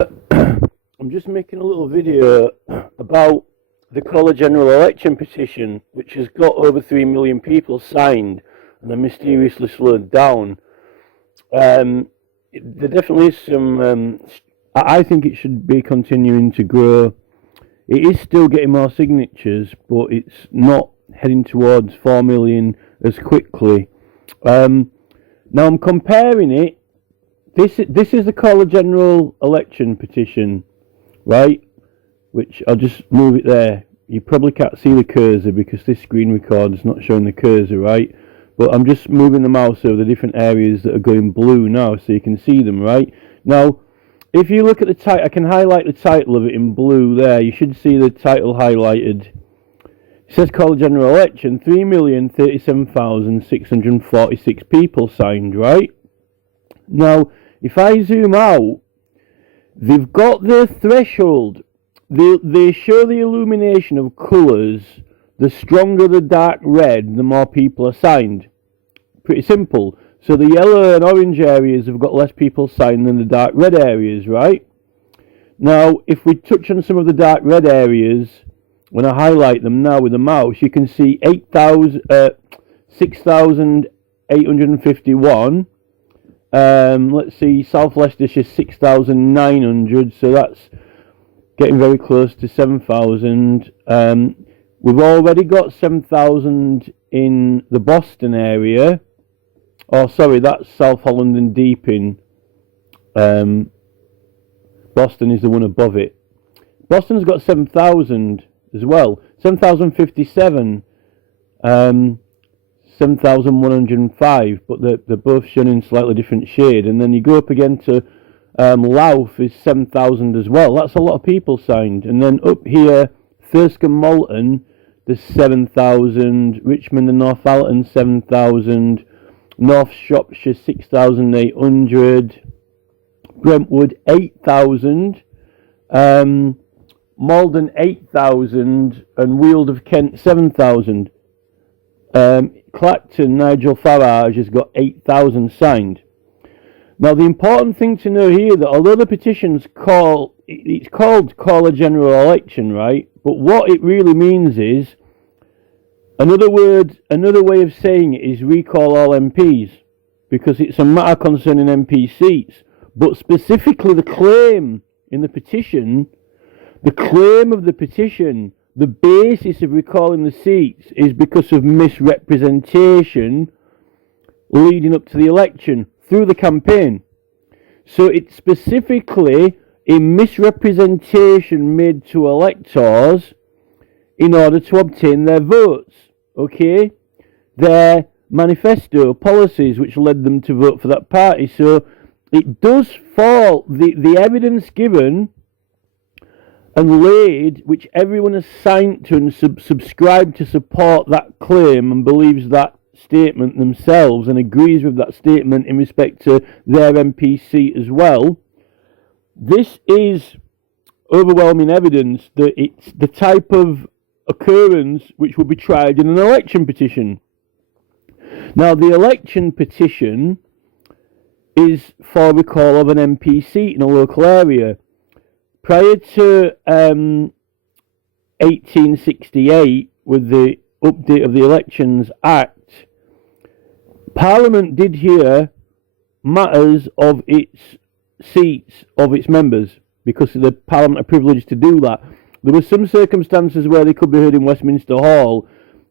I'm just making a little video about the Caller General election petition, which has got over 3 million people signed and then mysteriously slowed down. There definitely is some. I think it should be continuing to grow. It is still getting more signatures, but it's not heading towards 4 million as quickly. Now I'm comparing it. This is the Caller General election petition, right? Which I'll just move it there. You probably can't see the cursor because this screen recorder is not showing the cursor, right? But I'm just moving the mouse over the different areas that are going blue now so you can see them, right? Now, if you look at the title, I can highlight the title of it in blue there. You should see the title highlighted. It says Caller General election, 3,037,646 people signed, right? Now, if I zoom out, they've got their threshold. They show the illumination of colours. The stronger the dark red, the more people are signed. Pretty simple. So the yellow and orange areas have got less people signed than the dark red areas, right? Now, if we touch on some of the dark red areas, when I highlight them now with the mouse, you can see 6,851. Let's see, South Leicestershire 6,900, so that's getting very close to 7,000. We've already got 7,000 in the Boston area. Oh, sorry, that's South Holland and Deeping. Boston is the one above it. Boston's got 7,000 as well. 7,057. 7,105, but they're both shown in slightly different shade. And then you go up again to Louth is 7,000 as well. That's a lot of people signed. And then up here, Thirsk and Malton, there's 7,000. Richmond and Northallerton, 7,000. North Shropshire, 6,800. Brentwood, 8,000. Malden, 8,000. And Weald of Kent, 7,000. Clacton, Nigel Farage has got 8,000 signed. Now, the important thing to know here that although the petition's it's called Caller General election, right? But what it really means is, another way of saying it is recall all MPs, because it's a matter concerning MP seats. But specifically the claim in the petition, the basis of recalling the seats is because of misrepresentation leading up to the election through the campaign. So it's specifically a misrepresentation made to electors in order to obtain their votes, okay? Their manifesto policies which led them to vote for that party. So it does fall, the evidence given and laid, which everyone has signed to and subscribed to support that claim and believes that statement themselves and agrees with that statement in respect to their MP seat as well. This is overwhelming evidence that it's the type of occurrence which will be tried in an election petition. Now, the election petition is for recall of an MP seat in a local area. Prior to 1868, with the update of the Elections Act, Parliament did hear matters of its seats, of its members, because the Parliament are privileged to do that. There were some circumstances where they could be heard in Westminster Hall,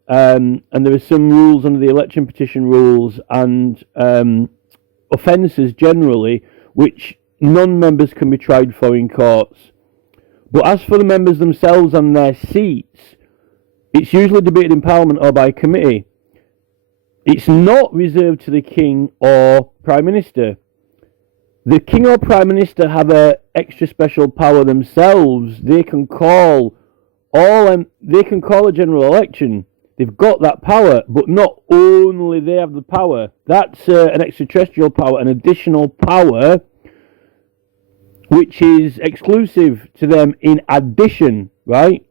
and there are some rules under the election petition rules and offences generally, which non-members can be tried for in courts. But as for the members themselves and their seats, it's usually debated in Parliament or by committee. It's not reserved to the King or Prime Minister. The King or Prime Minister have an extra special power themselves. They can call a general election. They've got that power, but not only they have the power. That's an extraterrestrial power, an additional power, which is exclusive to them in addition, right?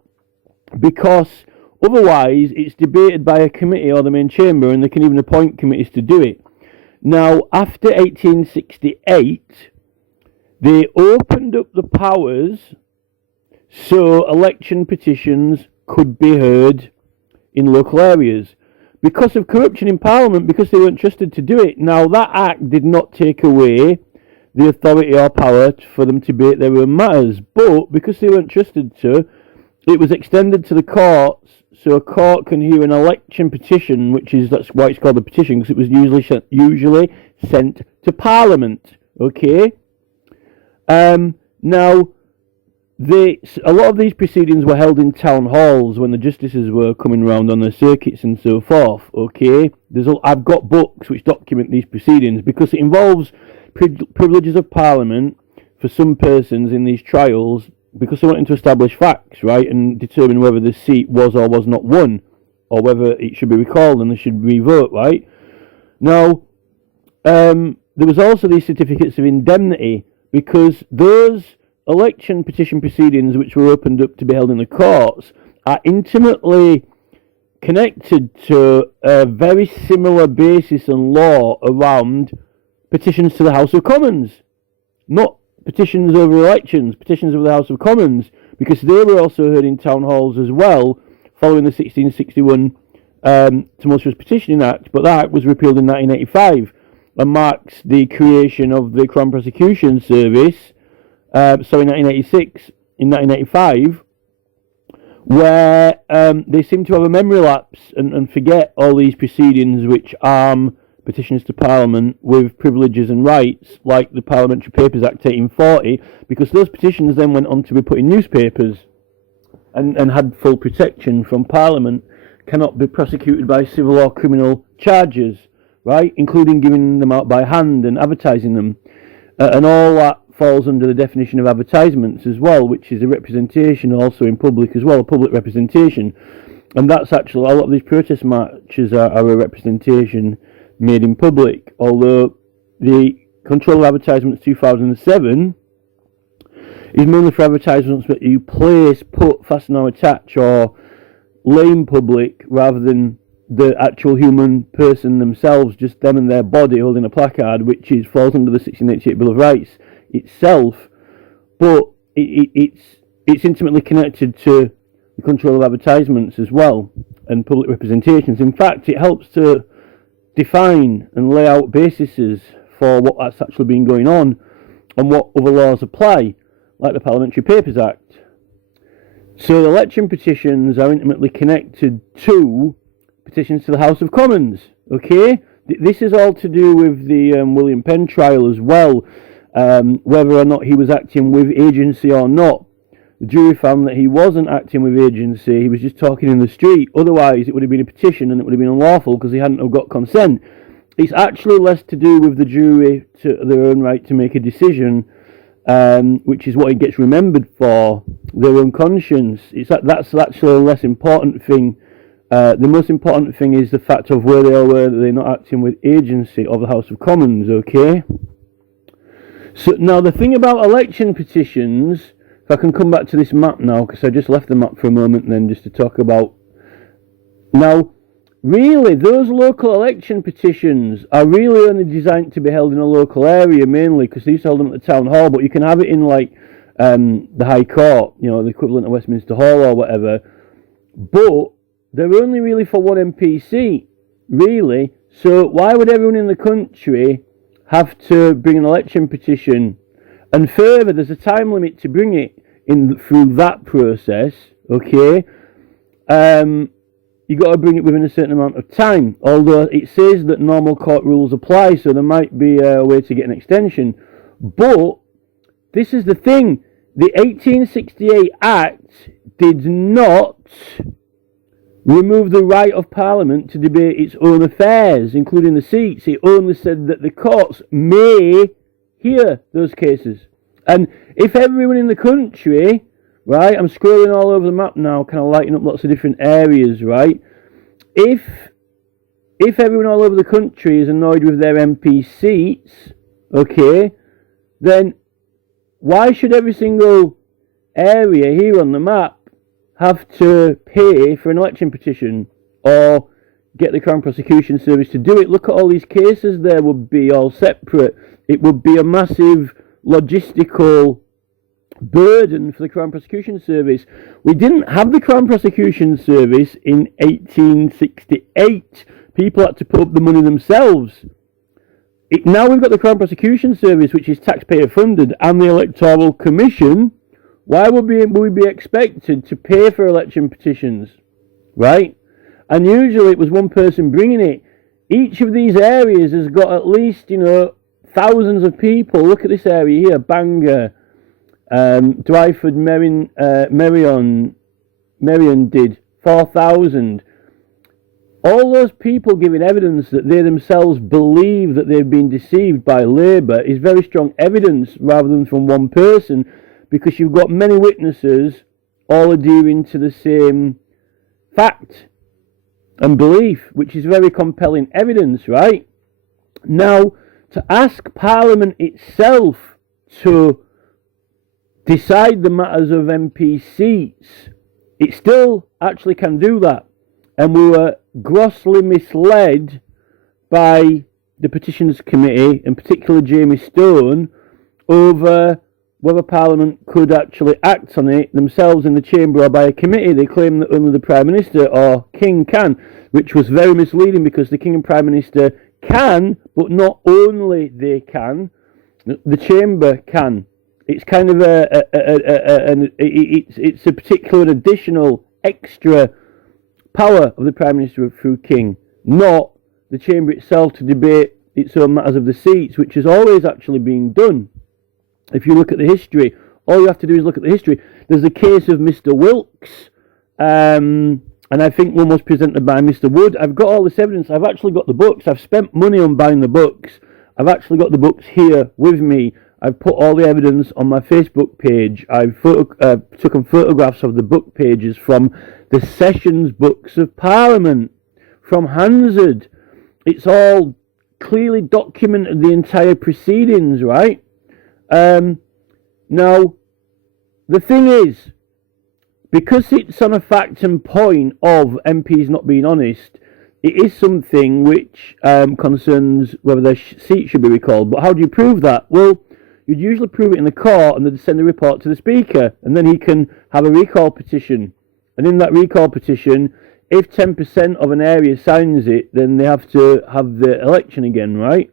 Because otherwise it's debated by a committee or the main chamber, and they can even appoint committees to do it. Now, after 1868, They opened up the powers so election petitions could be heard in local areas. Because of corruption in Parliament, because they weren't trusted to do it. Now, that act did not take away the authority or power for them to debate their own matters, but because they weren't trusted to, it was extended to the courts, so a court can hear an election petition, that's why it's called a petition, because it was usually sent to Parliament, okay? Now, a lot of these proceedings were held in town halls when the justices were coming round on their circuits and so forth, okay? I've got books which document these proceedings because it involves privileges of Parliament for some persons in these trials because they wanted to establish facts, right, and determine whether the seat was or was not won, or whether it should be recalled and they should re-vote, right? Now, there was also these certificates of indemnity because those election petition proceedings which were opened up to be held in the courts are intimately connected to a very similar basis and law around petitions to the House of Commons. Not petitions over elections, petitions over the House of Commons, because they were also heard in town halls as well, following the 1661 Tumultuous Petitioning Act, but that act was repealed in 1985 and marks the creation of the Crown Prosecution Service, in 1986, in 1985, where they seem to have a memory lapse and forget all these proceedings which arm petitions to Parliament with privileges and rights, like the Parliamentary Papers Act 1840, because those petitions then went on to be put in newspapers and had full protection from Parliament, cannot be prosecuted by civil or criminal charges, right, including giving them out by hand and advertising them. And all that falls under the definition of advertisements as well, which is a representation also in public as well, a public representation. And that's actually, a lot of these protest marches are a representation made in public, although the Control of Advertisements 2007 is mainly for advertisements that you place, put, fasten or attach or lay in public rather than the actual human person themselves, just them and their body holding a placard, which falls under the 1688 Bill of Rights itself, but it's intimately connected to the control of advertisements as well and public representations. In fact, it helps to define and lay out bases for what that's actually been going on and what other laws apply, like the Parliamentary Papers Act. So the election petitions are intimately connected to petitions to the House of Commons, okay? This is all to do with the William Penn trial as well, whether or not he was acting with agency or not. The jury found that he wasn't acting with agency, he was just talking in the street. Otherwise, it would have been a petition and it would have been unlawful because he hadn't have got consent. It's actually less to do with the jury to their own right to make a decision, which is what it gets remembered for, their own conscience. That's actually a less important thing. The most important thing is the fact of where they are, where they're not acting with agency of the House of Commons, okay? So now the thing about election petitions, if I can come back to this map now, because I just left the map for a moment then just to talk about. Now, really, those local election petitions are really only designed to be held in a local area mainly, because they used to hold them at the town hall, but you can have it in like the High Court, you know, the equivalent of Westminster Hall or whatever. But they're only really for one MP seat, really. So why would everyone in the country have to bring an election petition? And further, there's a time limit to bring it in through that process, okay? You got to bring it within a certain amount of time, although it says that normal court rules apply, so there might be a way to get an extension. But this is the thing, the 1868 Act did not remove the right of Parliament to debate its own affairs, including the seats. It only said that the courts may hear those cases. And if everyone in the country, right, I'm scrolling all over the map now, kind of lighting up lots of different areas, right, if everyone all over the country is annoyed with their MP seats, okay, then why should every single area here on the map have to pay for an election petition or get the Crown Prosecution Service to do it? Look at all these cases there would be all separate. It would be a massive logistical burden for the Crown Prosecution Service. We didn't have the Crown Prosecution Service in 1868. People had to put up the money themselves. Now we've got the Crown Prosecution Service, which is taxpayer funded, and the Electoral Commission. Why would we be expected to pay for election petitions, right? And usually it was one person bringing it. Each of these areas has got at least, thousands of people. Look at this area here, Bangor, Dwyford, Merion did 4,000. All those people giving evidence that they themselves believe that they've been deceived by Labour is very strong evidence rather than from one person, because you've got many witnesses all adhering to the same fact and belief, which is very compelling evidence, right? Now, to ask Parliament itself to decide the matters of MP seats, it still actually can do that. And we were grossly misled by the Petitions Committee, in particular Jamie Stone, over whether Parliament could actually act on it themselves in the chamber or by a committee. They claim that only the Prime Minister or King can, which was very misleading, because the King and Prime Minister can, but not only they can, the chamber can. It's kind of it's a particular additional extra power of the Prime Minister through King, not the chamber itself to debate its own matters of the seats, which has always actually been done. If you look at the history, all you have to do is look at the history. There's a case of Mr. Wilkes, and I think one was presented by Mr. Wood. I've got all this evidence. I've actually got the books. I've spent money on buying the books. I've actually got the books here with me. I've put all the evidence on my Facebook page. I've taken photographs of the book pages from the Sessions Books of Parliament, from Hansard. It's all clearly documented, the entire proceedings, right? Now, the thing is, because it's on a fact and point of MPs not being honest, it is something which concerns whether their seat should be recalled. But how do you prove that? Well, you'd usually prove it in the court, and they'd send a report to the Speaker, and then he can have a recall petition. And in that recall petition, if 10% of an area signs it, then they have to have the election again, right?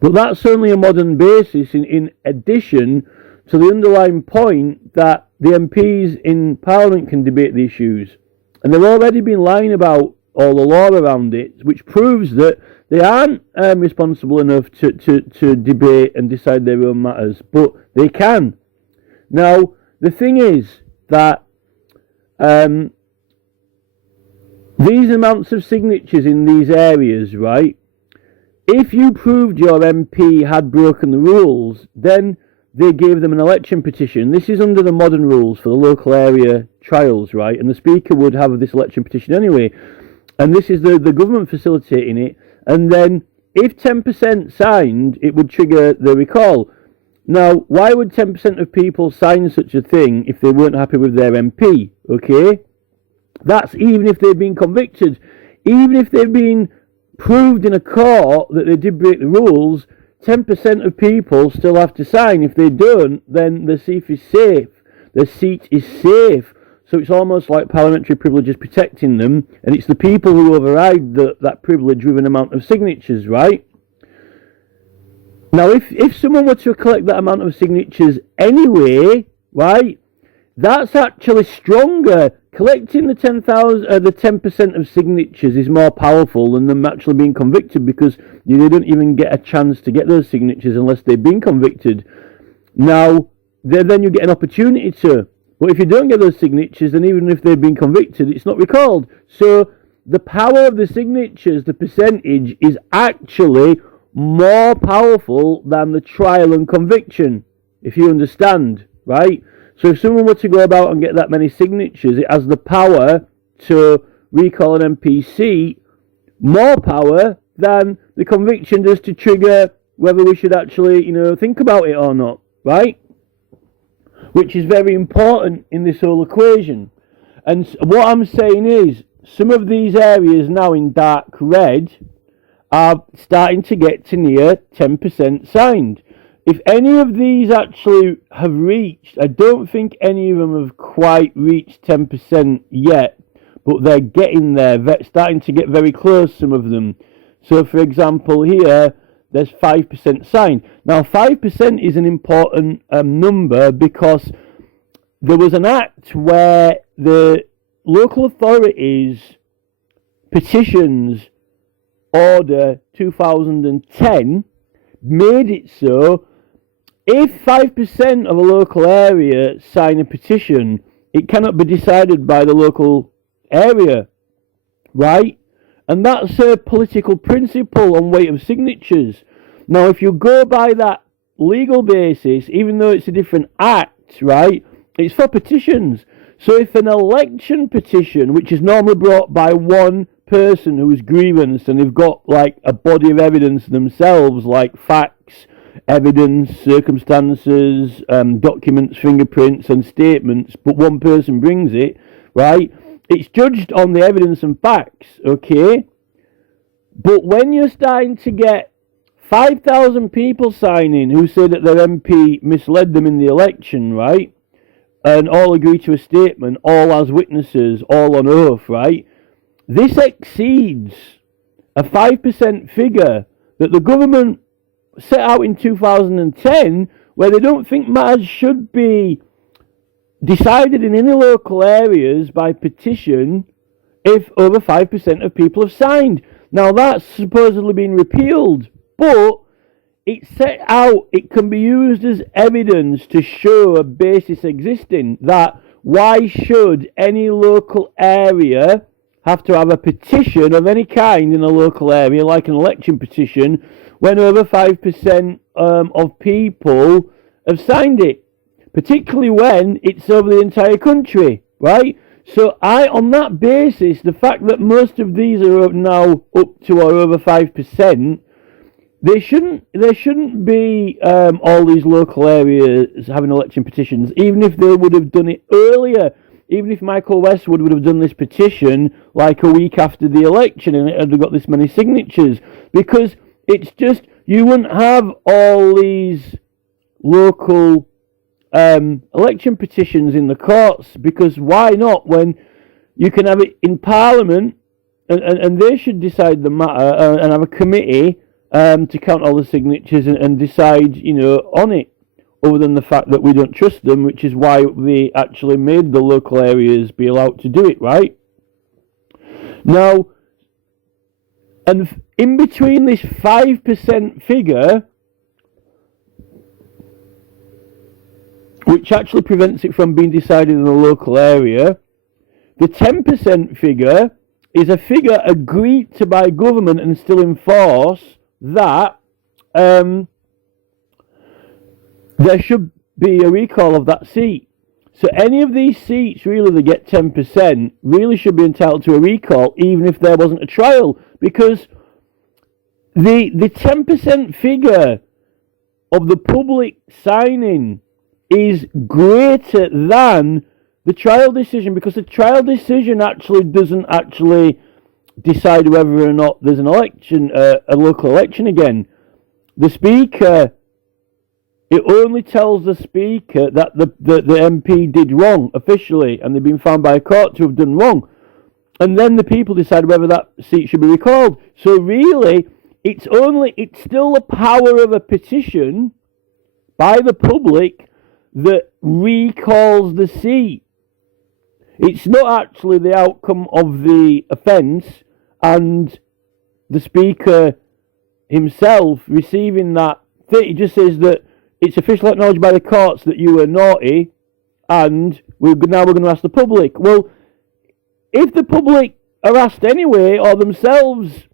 But that's only a modern basis in addition to the underlying point that the MPs in Parliament can debate the issues. And they've already been lying about all the law around it, which proves that they aren't responsible enough to debate and decide their own matters, but they can. Now, the thing is that these amounts of signatures in these areas, right, if you proved your MP had broken the rules, then they gave them an election petition. This is under the modern rules for the local area trials, right? And the Speaker would have this election petition anyway. And this is the government facilitating it. And then if 10% signed, it would trigger the recall. Now, why would 10% of people sign such a thing if they weren't happy with their MP? Okay? That's even if they've been convicted. Even if they've been proved in a court that they did break the rules, 10% of people still have to sign. If they don't, then the seat is safe. The seat is safe. So it's almost like parliamentary privilege is protecting them, and it's the people who override that privilege with an amount of signatures, right? Now, if someone were to collect that amount of signatures anyway, right, that's actually stronger. Collecting the 10% of signatures is more powerful than them actually being convicted, because they don't even get a chance to get those signatures unless they've been convicted. Now, then you get an opportunity to. But if you don't get those signatures, then even if they've been convicted, it's not recalled. So the power of the signatures, the percentage, is actually more powerful than the trial and conviction, if you understand, right? So if someone were to go about and get that many signatures, it has the power to recall an MP seat, more power than the conviction does to trigger whether we should actually, think about it or not, right? Which is very important in this whole equation. And what I'm saying is, some of these areas now in dark red are starting to get to near 10% signed. if any of these actually have reached, I don't think any of them have quite reached 10% yet, but they're getting there. They're starting to get very close, some of them. So, for example, here, there's 5% signed. Now, 5% is an important number because there was an act where the local authorities petitions order 2010 made it so if 5% of a local area sign a petition, it cannot be decided by the local area, right? And that's a political principle on weight of signatures. Now, if you go by that legal basis, even though it's a different act, right, it's for petitions. So if an election petition, which is normally brought by one person who's grievance, and they've got like a body of evidence themselves, like facts, evidence, circumstances, documents, fingerprints and statements, but one person brings it, right? It's judged on the evidence and facts, okay? But when you're starting to get 5,000 people signing who say that their MP misled them in the election, right? And all agree to a statement, all as witnesses, all on oath, right? This exceeds a 5% figure that the government set out in 2010, where they don't think matters should be decided in any local areas by petition if over 5% of people have signed. Now, that's supposedly been repealed, but it's set out, it can be used as evidence to show a basis existing that why should any local area have to have a petition of any kind in a local area, like an election petition, when over 5% of people have signed it, particularly when it's over the entire country, right? So on that basis, the fact that most of these are now up to or over 5%, there shouldn't be all these local areas having election petitions, even if they would have done it earlier. Even if Michael Westwood would have done this petition like a week after the election and it had got this many signatures, because it's just, you wouldn't have all these local election petitions in the courts, because why not, when you can have it in Parliament and they should decide the matter and have a committee to count all the signatures and decide, on it, other than the fact that we don't trust them, which is why they actually made the local areas be allowed to do it, right? Now, and in between this 5% figure, which actually prevents it from being decided in the local area, the 10% figure is a figure agreed to by government and still in force that there should be a recall of that seat. So any of these seats really that get 10% really should be entitled to a recall, even if there wasn't a trial, because the 10% figure of the public signing is greater than the trial decision, because the trial decision actually doesn't actually decide whether or not there's an election, a local election again. The Speaker, it only tells the Speaker that the MP did wrong officially, and they've been found by a court to have done wrong. And then the people decide whether that seat should be recalled. So really, it's still the power of a petition by the public that recalls the seat. It's not actually the outcome of the offence and the Speaker himself receiving that thing. It just says that it's officially acknowledged by the courts that you were naughty, and we're going to ask the public. Well, if the public are asked anyway, or themselves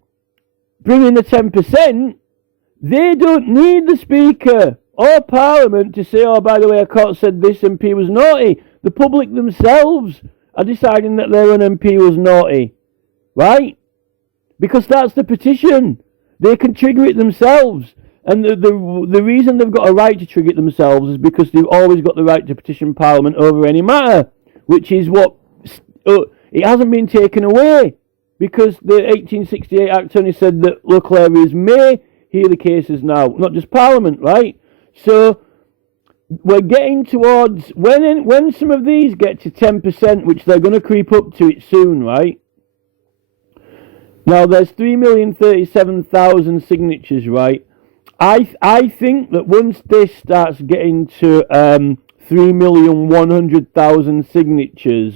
bring in the 10%, they don't need the Speaker or Parliament to say, oh, by the way, a court said this MP was naughty. The public themselves are deciding that their own MP was naughty, right? Because that's the petition. They can trigger it themselves. And the reason they've got a right to trigger it themselves is because they've always got the right to petition Parliament over any matter, which is what, it hasn't been taken away, because the 1868 Act only said that local areas may hear the cases now, not just Parliament, right? So we're getting towards, when some of these get to 10%, which they're going to creep up to it soon, right? Now there's 3,037,000 signatures, right? I think that once this starts getting to 3,100,000 signatures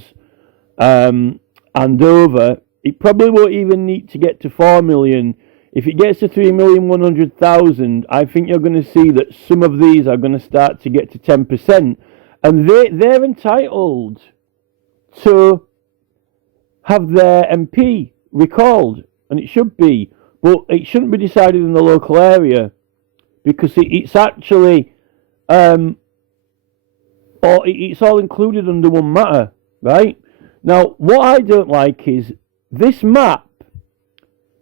and over, it probably won't even need to get to 4 million. If it gets to 3,100,000, I think you're going to see that some of these are going to start to get to 10%, and they're entitled to have their MP recalled, and it should be, but it shouldn't be decided in the local area, because it's actually or it's all included under one matter, right? Now, what I don't like is this map.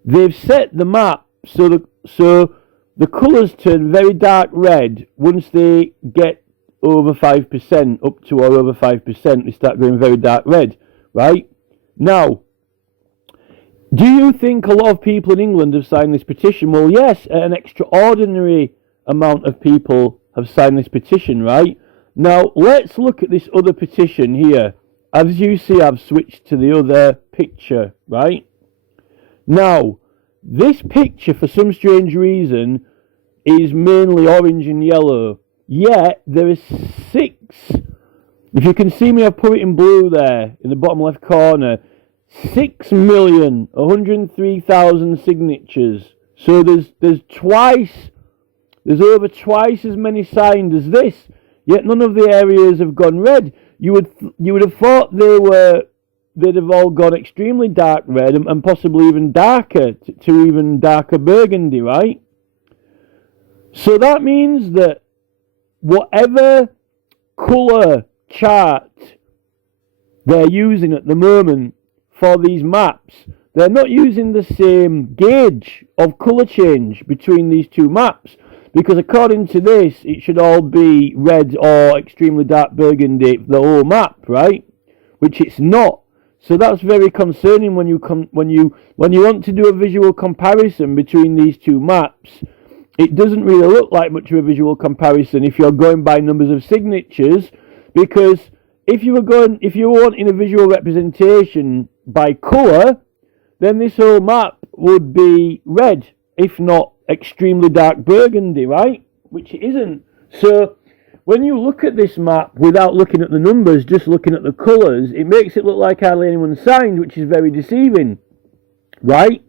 They've set the map so the colours turn very dark red once they get over 5%, up to or over 5%. They start going very dark red, right? Now, do you think a lot of people in England have signed this petition? Well, yes, an extraordinary amount of people have signed this petition, right? Now, let's look at this other petition here. As you see, I've switched to the other picture, right? Now, this picture, for some strange reason, is mainly orange and yellow. Yet, there are 6. If you can see me, I've put it in blue there, in the bottom left corner. 6,103,000 signatures. So there's over twice as many signed as this. Yet none of the areas have gone red. You would have thought they'd have all gone extremely dark red and possibly even darker to even darker burgundy, right? So that means that whatever colour chart they're using at the moment for these maps, they're not using the same gauge of colour change between these two maps, because according to this, it should all be red or extremely dark burgundy, the whole map, right? Which it's not. So that's very concerning when you want to do a visual comparison between these two maps. It doesn't really look like much of a visual comparison if you're going by numbers of signatures, because if you were wanting a visual representation by colour, then this whole map would be red, if not extremely dark burgundy, right? Which it isn't. So when you look at this map without looking at the numbers, just looking at the colours, it makes it look like hardly anyone signed, which is very deceiving, right?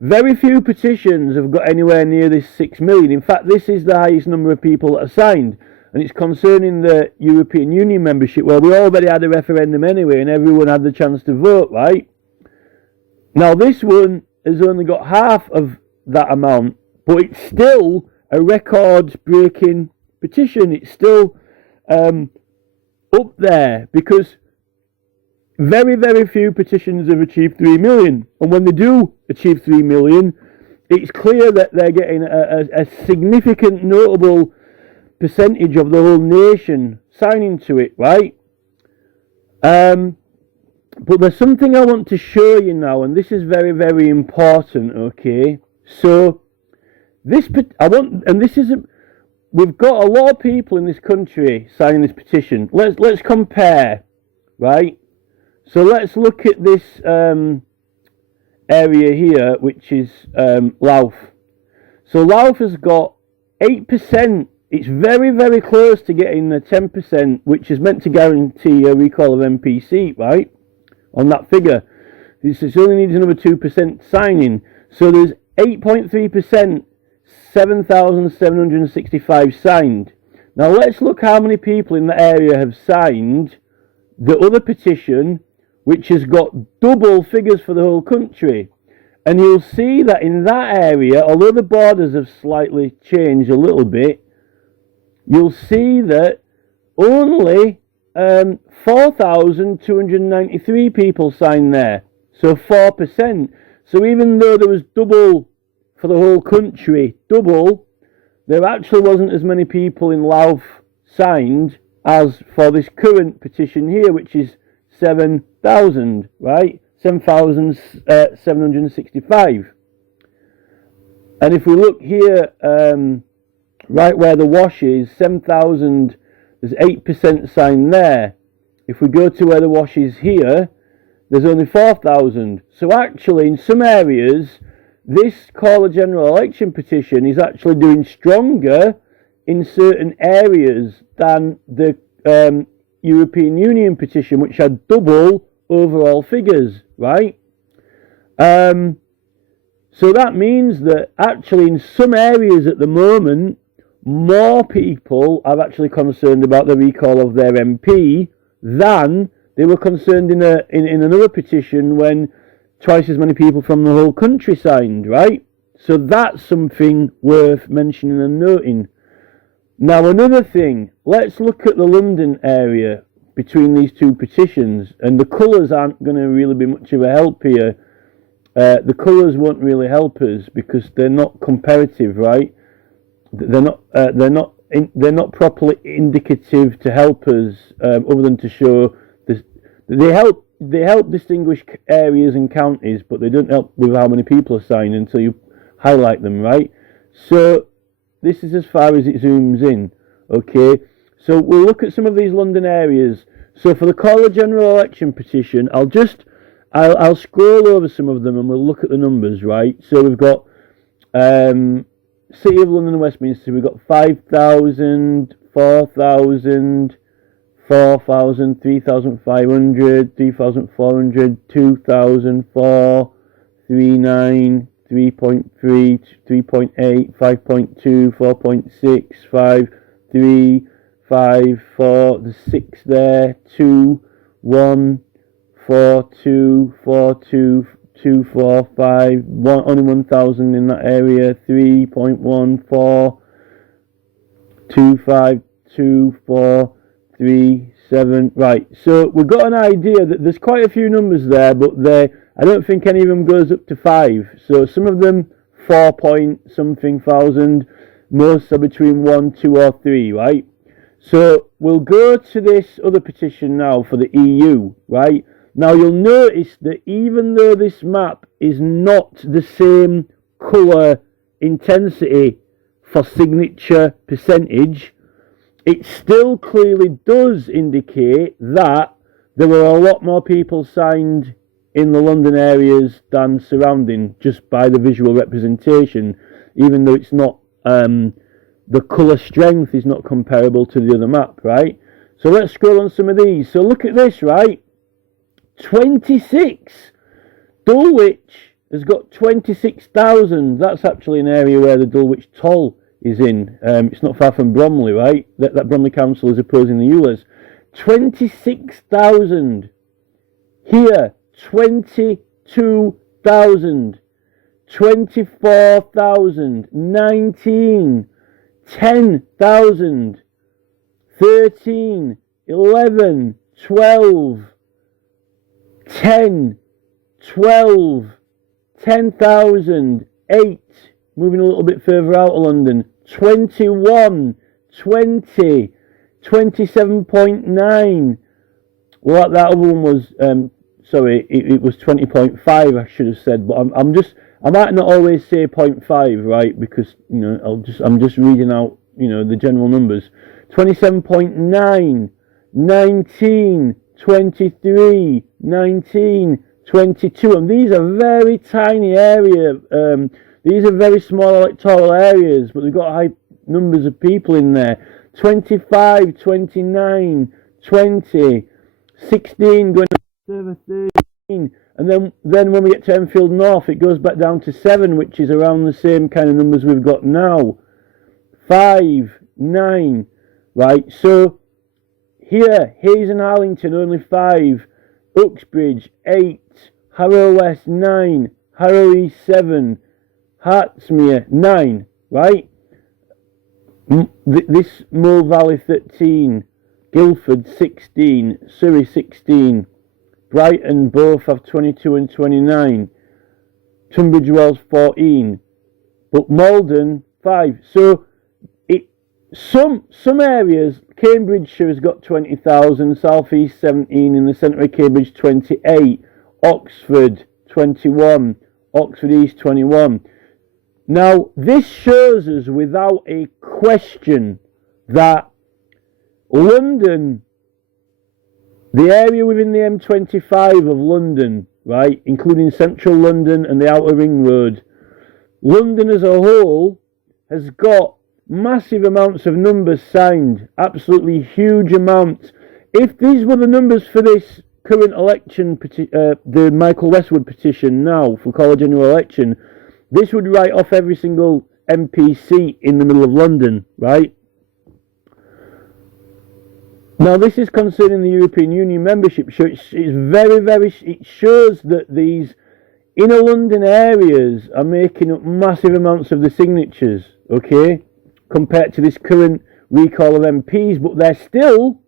Very few petitions have got anywhere near this 6 million. In fact, this is the highest number of people that are signed. And it's concerning the European Union membership, where we already had a referendum anyway, and everyone had the chance to vote, right? Now, this one has only got half of that amount, but it's still a record-breaking petition. It's still up there, because very, very few petitions have achieved 3 million. And when they do achieve 3 million, it's clear that they're getting a significant, notable percentage of the whole nation signing to it, right? But there's something I want to show you now, and this is very, very important, okay? So, we've got a lot of people in this country signing this petition. Let's compare, right? So let's look at this area here, which is Louth. So Louth has got 8%. It's very, very close to getting the 10%, which is meant to guarantee a recall of MP seat, right? On that figure. It only needs another 2% signing. So there's 8.3%, 7,765 signed. Now let's look how many people in the area have signed the other petition, which has got double figures for the whole country. And you'll see that in that area, although the borders have slightly changed a little bit, you'll see that only 4,293 people signed there. So 4%. So even though there was double for the whole country, there actually wasn't as many people in Louth signed as for this current petition here, which is 7,000, right? 7,765. And if we look here, right where the wash is, 7,000, there's 8% signed there. If we go to where the wash is here, there's only 4,000. So actually, in some areas, this call a general election petition is actually doing stronger in certain areas than the European Union petition, which had double overall figures, right? So that means that actually in some areas at the moment, more people are actually concerned about the recall of their MP than they were concerned in another petition when twice as many people from the whole country signed, right? So that's something worth mentioning and noting. Now another thing, let's look at the London area between these two petitions, and the colours aren't going to really be much of a help here. The colours won't really help us because they're not comparative, right? They're not properly indicative to help us, other than to show this. They help distinguish areas and counties, but they don't help with how many people are signed until you highlight them, right? So this is as far as it zooms in, okay? So we'll look at some of these London areas. So for the call a general election petition, I'll scroll over some of them and we'll look at the numbers, right? So we've got City of London and Westminster, we've got 5,000, 4,000, 4,000, 3,500, 3,400, 2,000, 4, 3,9, 3.3, 3.8, 5.2, 4.6, 5, 3, 5, 4, there's 6 there, 2, 1, 4, 2, 4, 2, 2, 4, 5, only 1,000 in that area, 3.1, 4, 2, 5, 2, 4, 3, 7, right, so we've got an idea that there's quite a few numbers there, but I don't think any of them goes up to 5, so some of them 4 point something thousand, most are between 1, 2 or 3, right? So we'll go to this other petition now for the EU, right? Now you'll notice that even though this map is not the same colour intensity for signature percentage, it still clearly does indicate that there were a lot more people signed in the London areas than surrounding, just by the visual representation, even though it's not, the colour strength is not comparable to the other map, right? So let's scroll on some of these. So look at this, right? 26. Dulwich has got 26,000. That's actually an area where the Dulwich Toll is in. It's not far from Bromley, right? That Bromley Council is opposing the ULEZ. 26,000. Here, 22,000. 24,000. 19. 10,000. 13. 11. 12. 10, 12, 10,000, 8, moving a little bit further out of London, 21, 20, 27.9, well that other one was, sorry, it was 20.5 I should have said, but I might not always say 0.5, right, because, you know, I'm just reading out, you know, the general numbers, 27.9, 19, 23, 19, 22, and these are very tiny area. These are very small electoral areas, but they've got high numbers of people in there. 25, 29, 20, 16, going to 13, and then when we get to Enfield North, it goes back down to 7, which is around the same kind of numbers we've got now. 5, 9, right? So here, Hayes and Harlington only 5, Uxbridge 8, Harrow West 9, Harrow East 7, Hertsmere 9, right? This Mull Valley 13, Guildford 16, Surrey 16, Brighton both have 22 and 29, Tunbridge Wells 14, but Malden 5. So some areas, Cambridgeshire has got 20,000, South East 17, in the centre of Cambridge 28, Oxford 21, Oxford East 21. Now, this shows us without a question that London, the area within the M25 of London, right, including central London and the outer ring road, London as a whole has got massive amounts of numbers signed, absolutely huge amounts. If these were the numbers for this current election, the Michael Westwood petition now for college annual election, this would write off every single MP seat in the middle of London, right? Now, this is concerning the European Union membership, so it's it shows that these inner London areas are making up massive amounts of the signatures, okay, compared to this current recall of MPs, but they're still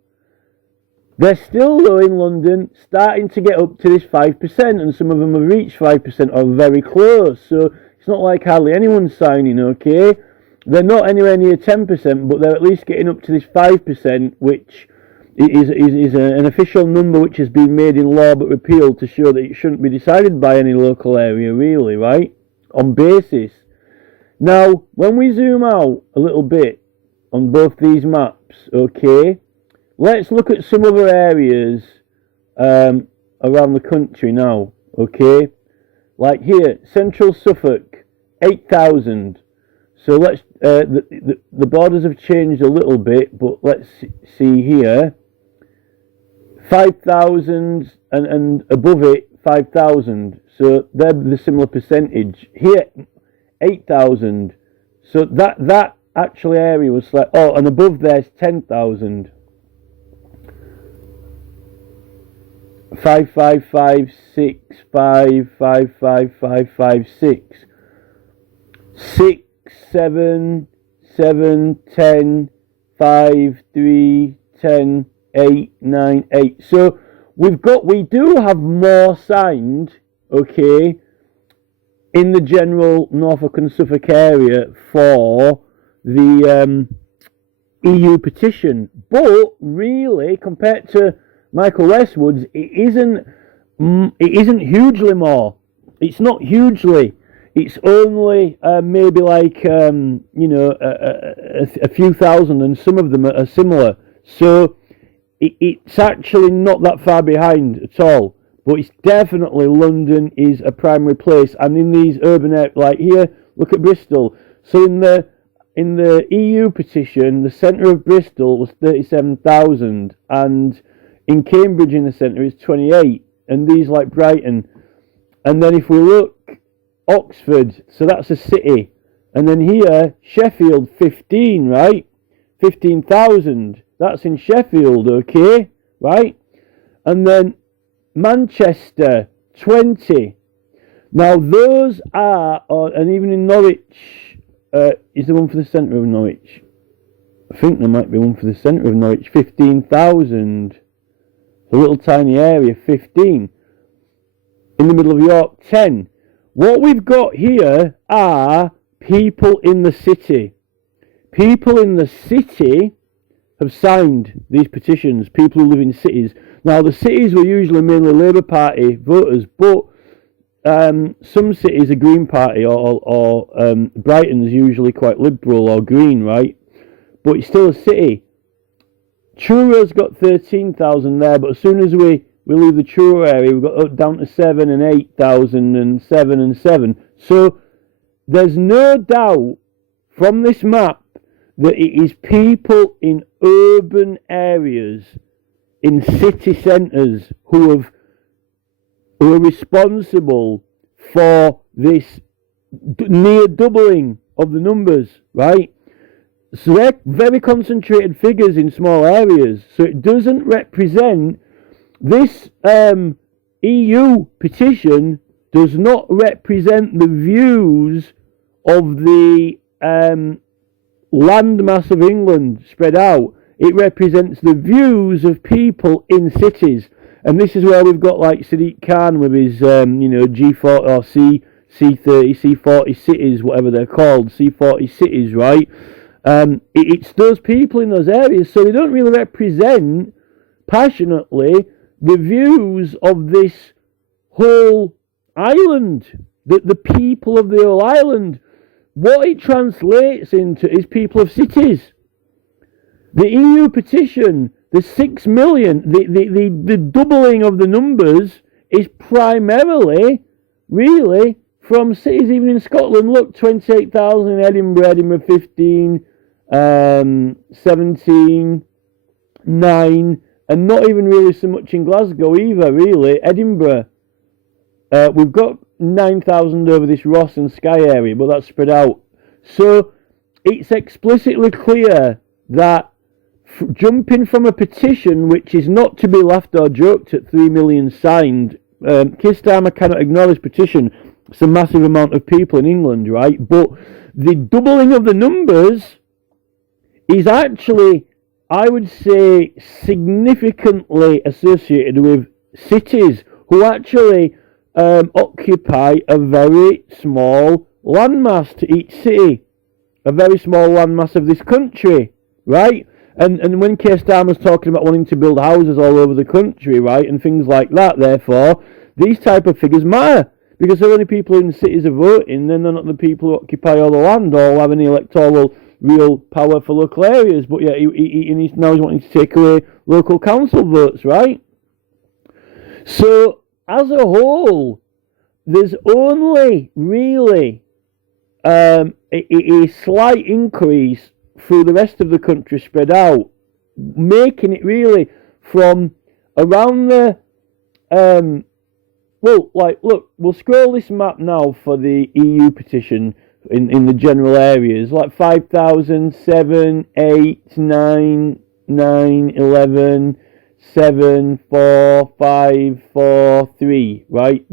though in London starting to get up to this 5%, and some of them have reached 5% or very close, so it's not like hardly anyone's signing, okay? They're not anywhere near 10%, but they're at least getting up to this 5%, which is an official number which has been made in law but repealed to show that it shouldn't be decided by any local area, really, right? On basis. Now, when we zoom out a little bit on both these maps, okay, let's look at some other areas around the country now, okay? Like here, Central Suffolk, 8,000. So let's the borders have changed a little bit, but let's see here. 5,000 and above it, 5,000. So they're the similar percentage. Here, 8,000. So that actual area was like, oh, and above there's 10,000. 5, 5, 5, 6, 5, 5, 5, 5, 5, 6. 6, 7, 7, 10, 5, 3, 10, 8, 9, 8. So we do have more signed, okay, in the general Norfolk and Suffolk area for the EU petition. But really, compared to Michael Westwood's, it isn't hugely more. It's not hugely. It's only maybe like a few thousand, and some of them are similar. So it's actually not that far behind at all. But it's definitely London is a primary place, and in these urban areas, like here, look at Bristol. So in the EU petition, the centre of Bristol was 37,000, and in Cambridge in the centre is 28, and these like Brighton. And then if we look, Oxford, so that's a city. And then here, Sheffield, 15, right? 15,000. That's in Sheffield, okay? Right? And then Manchester, 20. Now those are, and even in Norwich, is there one for the centre of Norwich? I think there might be one for the centre of Norwich, 15,000. A little tiny area, 15. In the middle of York, 10. What we've got here are people in the city. People in the city have signed these petitions, people who live in cities. Now, the cities were usually mainly Labour Party voters, but some cities are Green Party, or Brighton's usually quite Liberal or Green, right? But it's still a city. Truro got 13,000 there, but as soon as we leave the Truro area, we've got down to 7 and 8,000 and 7 and 7. So there's no doubt from this map that it is people in urban areas, in city centres, who are responsible for this near doubling of the numbers, right? So they're very concentrated figures in small areas. So it doesn't represent, this EU petition does not represent the views of the landmass of England spread out. It represents the views of people in cities. And this is where we've got like Sadiq Khan with his, G40 or C30, C40 cities, whatever they're called, C40 cities, right? It's those people in those areas, so they don't really represent passionately the views of this whole island, the people of the whole island. what it translates into is people of cities. The EU petition, the 6 million, the doubling of the numbers is primarily, really, from cities even in Scotland. Look, 28,000 in Edinburgh 15, 17, 9, and not even really so much in Glasgow either, really. Edinburgh, we've got 9,000 over this Ross and Skye area, but that's spread out. So it's explicitly clear that jumping from a petition which is not to be laughed or joked at 3 million signed, Keir Starmer cannot ignore this petition. It's a massive amount of people in England, right? But the doubling of the numbers is actually, I would say, significantly associated with cities who actually occupy a very small landmass to each city, a very small landmass of this country, right? And when Keir Starmer's talking about wanting to build houses all over the country, right, and things like that, therefore, these type of figures matter, because the only people in the cities are voting, then they're not the people who occupy all the land or have any electoral real power for local areas. But yeah, he's wanting to take away local council votes, right? So, as a whole, there's only really a slight increase through the rest of the country spread out, making it really from around the look, we'll scroll this map now for the EU petition in the general areas, like 5,000, 7, 8, 9, 9, 11, 7, 4, 5, 4, 3, right?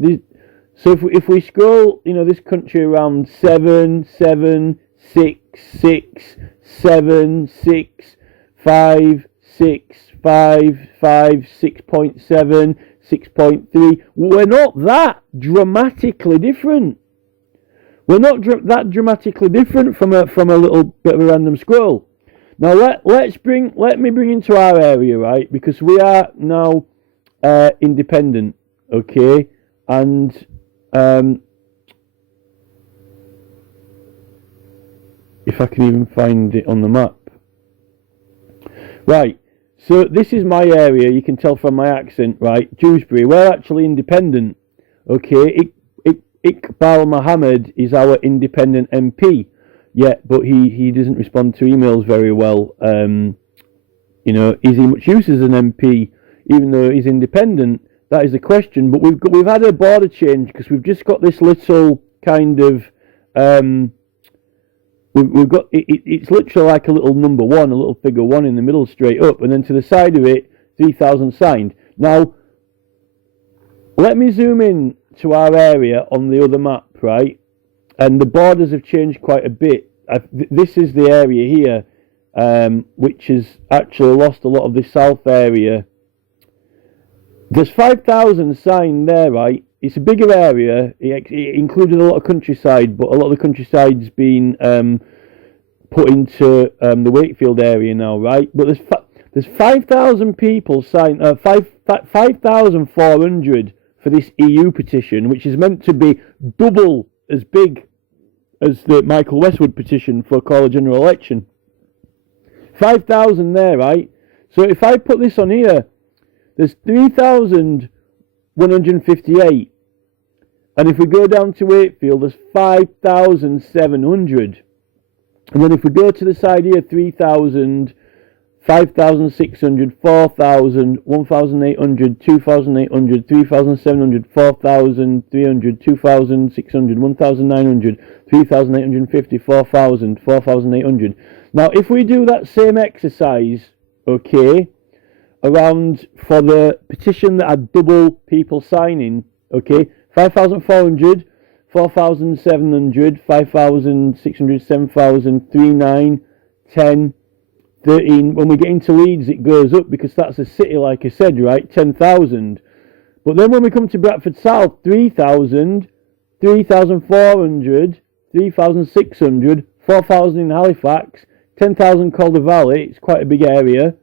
So if we scroll, this country around 7, 7, 6, 6, 7, 6, 5, 6, 5, 5, 6.7, 6.3. We're not that dramatically different. We're not that dramatically different from a little bit of a random scroll. Now let me bring into our area, right? Because we are now independent, okay? And if I can even find it on the map. Right, so this is my area, you can tell from my accent, right? Dewsbury, we're actually independent, okay? Iqbal Mohammed is our independent MP, yeah, but he doesn't respond to emails very well. Is he much use as an MP, even though he's independent? That is the question. But we've had a border change because we've just got this little kind of we've got it's literally like a little number one, a little figure one in the middle straight up, and then to the side of it 3,000 signed. Now let me zoom in to our area on the other map, right? And the borders have changed quite a bit. This is the area here, which has actually lost a lot of the south area. There's 5,000 signed there, right? It's a bigger area. It included a lot of countryside, but a lot of the countryside's been put into the Wakefield area now, right? But there's 5,000 people signed, 5,400 for this EU petition, which is meant to be double as big as the Michael Westwood petition for a Caller General election. 5,000 there, right? So if I put this on here, there's 3,158. And if we go down to Wakefield, there's 5,700. And then if we go to the side here, 3,000, 5,600, 4,000, 1,800, 2,800, 3,700, 4,300, 2,600, 1,900, 3,850, 4,000, 4,800. Now, if we do that same exercise, okay, around for the petition that had double people signing, okay, 5,400, 4,700, 5,600, 7,000, 3, 9, 10, 13. When we get into Leeds, it goes up because that's a city, like I said, right? 10,000. But then when we come to Bradford South, 3,000, 3,400, 3,600, 4,000 in Halifax, 10,000 Calder Valley. It's quite a big area.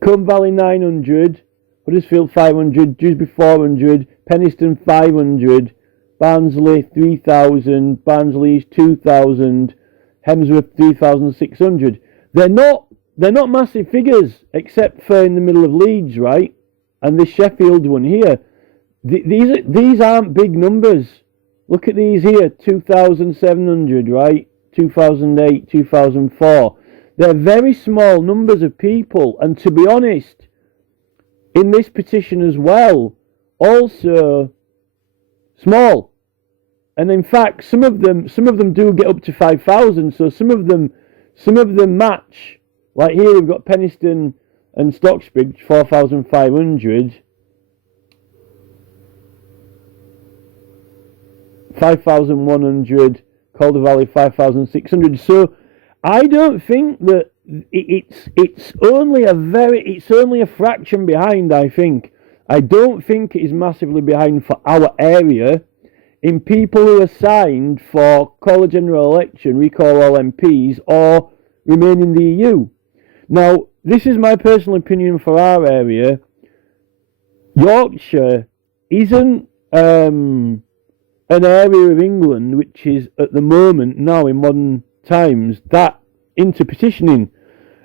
Combe Valley 900, Huddersfield 500, Dewsbury 400, Penistone 500, Barnsley 3,000, Barnsley's 2,000, Hemsworth 3,600. They're not massive figures, except for in the middle of Leeds, right? And this Sheffield one here. These aren't big numbers. Look at these here, 2,700, right? 2008, 2004. They're very small numbers of people, and to be honest, in this petition as well, also small. And in fact, some of them do get up to 5,000. So some of them match. Like here, we've got Penistone and Stocksbridge, 4,500. 5,100, Calder Valley 5,600. So I don't think that it's only a fraction behind. I don't think it is massively behind for our area in people who are signed for call a general election, recall all MPs, or remain in the EU. Now, this is my personal opinion for our area. Yorkshire isn't an area of England which is at the moment, now in modern times, that into petitioning.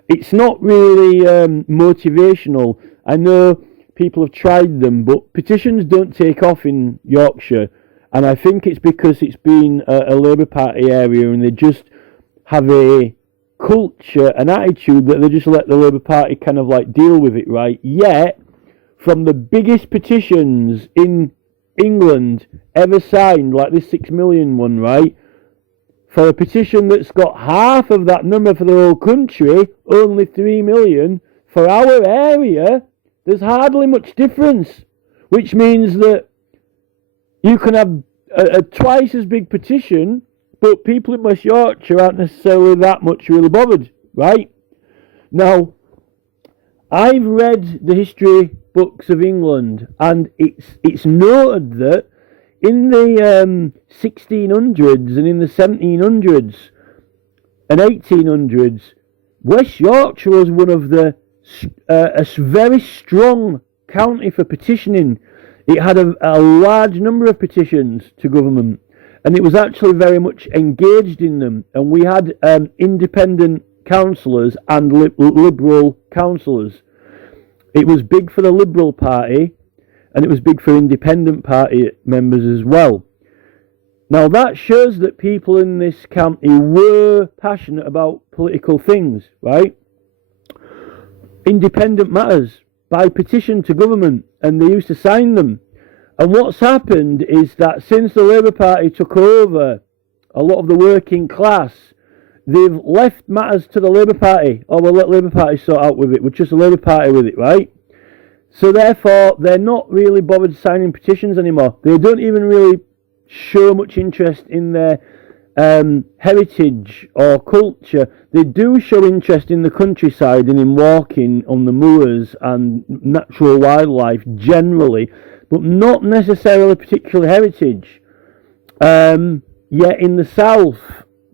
It's not really motivational. I know people have tried them, but petitions don't take off in Yorkshire, and I think it's because it's been a Labour Party area and they just have a culture, an attitude that they just let the Labour Party kind of like deal with it, right? Yet, from the biggest petitions in England ever signed, like this 6 million one, right? For a petition that's got half of that number for the whole country, only 3 million, for our area, there's hardly much difference. Which means that you can have a twice as big petition, but people in West Yorkshire aren't necessarily that much really bothered, right? Now, I've read the history books of England, and it's noted that in the 1600s and in the 1700s and 1800s, West Yorkshire was one of a very strong county for petitioning. It had a large number of petitions to government, and it was actually very much engaged in them. And we had independent councillors and liberal councillors. It was big for the Liberal Party, and it was big for independent party members as well. Now that shows that people in this county were passionate about political things, right? Independent matters by petition to government, and they used to sign them. And what's happened is that since the Labour Party took over a lot of the working class, they've left matters to the Labour Party. Oh, we'll let Labour Party sort out with it. We're just a Labour Party with it, right? So therefore, they're not really bothered signing petitions anymore. They don't even really show much interest in their heritage or culture. They do show interest in the countryside and in walking on the moors and natural wildlife generally, but not necessarily particular heritage. Yet in the south,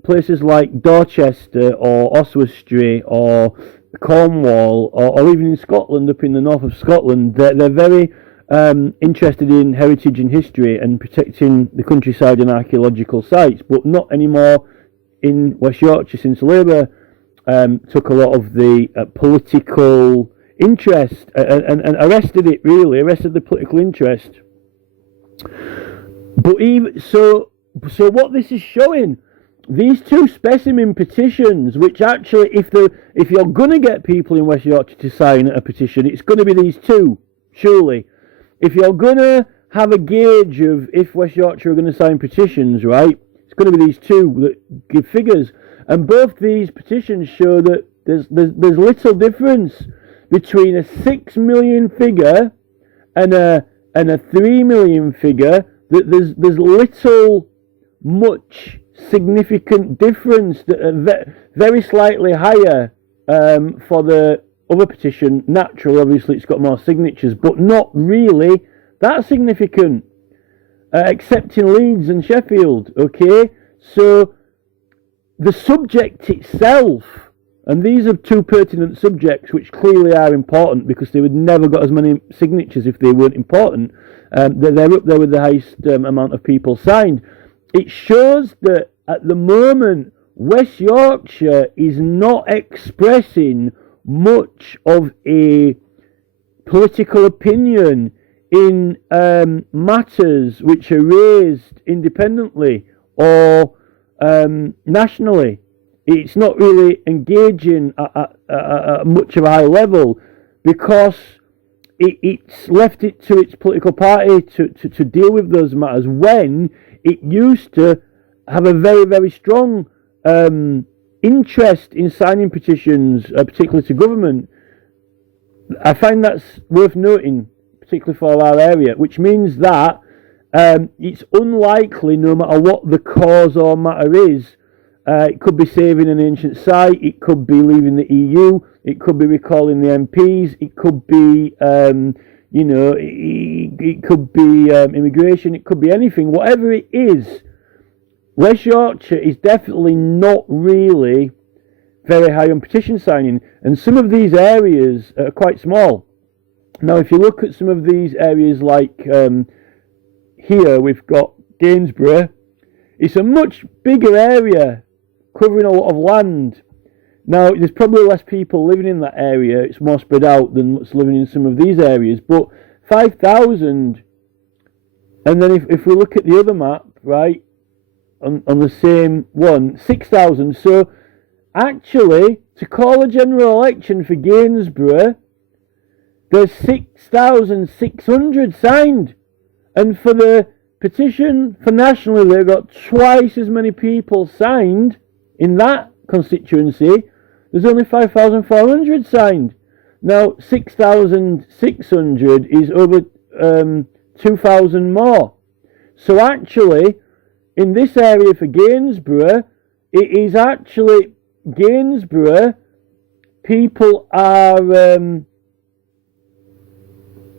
places like Dorchester or Oswestry or Cornwall or even in Scotland, up in the north of Scotland, they're very interested in heritage and history and protecting the countryside and archaeological sites, but not anymore in West Yorkshire since Labour took a lot of the political interest and arrested the political interest. But even so what this is showing, these two specimen petitions, which actually, if you're going to get people in West Yorkshire to sign a petition, it's going to be these two, surely. If you're going to have a gauge of if West Yorkshire are going to sign petitions, right, it's going to be these two that give figures. And both these petitions show that there's little difference between a 6 million figure and a 3 million figure. That there's little much significant difference, that are very slightly higher for the other petition. Naturally, obviously, it's got more signatures, but not really that significant, except in Leeds and Sheffield. Okay, so the subject itself, And these are two pertinent subjects which clearly are important because they would never got as many signatures if they weren't important. They're up there with the highest amount of people signed. It shows that at the moment West Yorkshire is not expressing much of a political opinion in matters which are raised independently or nationally. It's not really engaging at much of a high level because it's left it to its political party to deal with those matters when it used to have a very, very strong interest in signing petitions, particularly to government. I find that's worth noting, particularly for our area, which means that it's unlikely, no matter what the cause or matter is, it could be saving an ancient site, it could be leaving the EU, it could be recalling the MPs, it could be, it could be immigration, it could be anything. Whatever it is, West Yorkshire is definitely not really very high on petition signing, and some of these areas are quite small. Now, if you look at some of these areas like here, we've got Gainsborough. It's a much bigger area, covering a lot of land. Now, there's probably less people living in that area. It's more spread out than what's living in some of these areas. But 5,000, and then if we look at the other map, right, on the same one, 6,000. So, actually, to call a general election for Gainsborough, there's 6,600 signed. And for the petition for nationally, they've got twice as many people signed. In that constituency, there's only 5,400 signed. Now, 6,600 is over 2,000 more. So actually, in this area for Gainsborough, it is actually Gainsborough, people are, in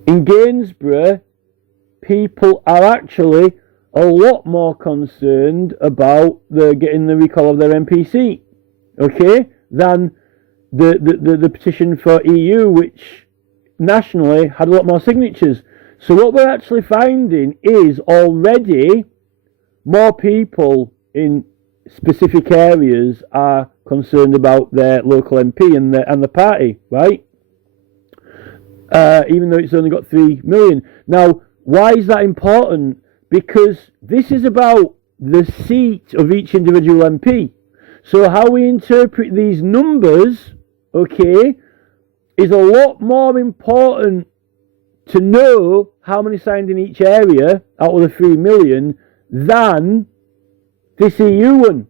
Gainsborough, people are actually a lot more concerned about getting the recall of their MP seat, okay, than the petition for EU, which nationally had a lot more signatures. So what we're actually finding is already more people in specific areas are concerned about their local MP and the party, right? Even though it's only got 3 million. Now, why is that important? Because this is about the seat of each individual MP. So how we interpret these numbers, okay, is a lot more important to know how many signed in each area out of the 3 million than this EU one,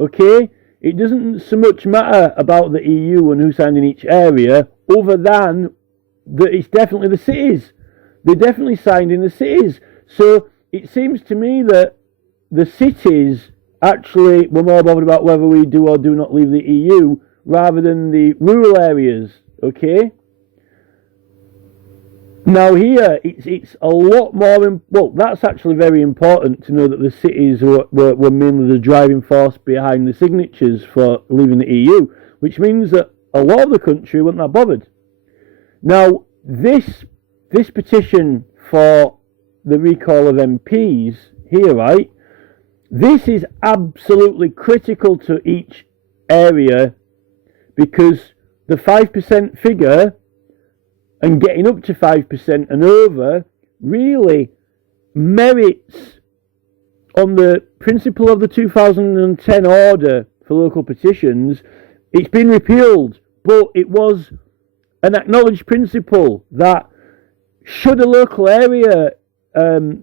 okay? It doesn't so much matter about the EU one who signed in each area, other than that it's definitely the cities. They definitely signed in the cities. So it seems to me that the cities actually were more bothered about whether we do or do not leave the EU rather than the rural areas, okay? Now here, it's a lot more, well, that's actually very important to know that the cities were mainly the driving force behind the signatures for leaving the EU, which means that a lot of the country weren't that bothered. Now, this petition for the recall of MPs here, right, this is absolutely critical to each area because the 5% figure and getting up to 5% and over really merits on the principle of the 2010 order for local petitions. It's been repealed, but it was an acknowledged principle that should a local area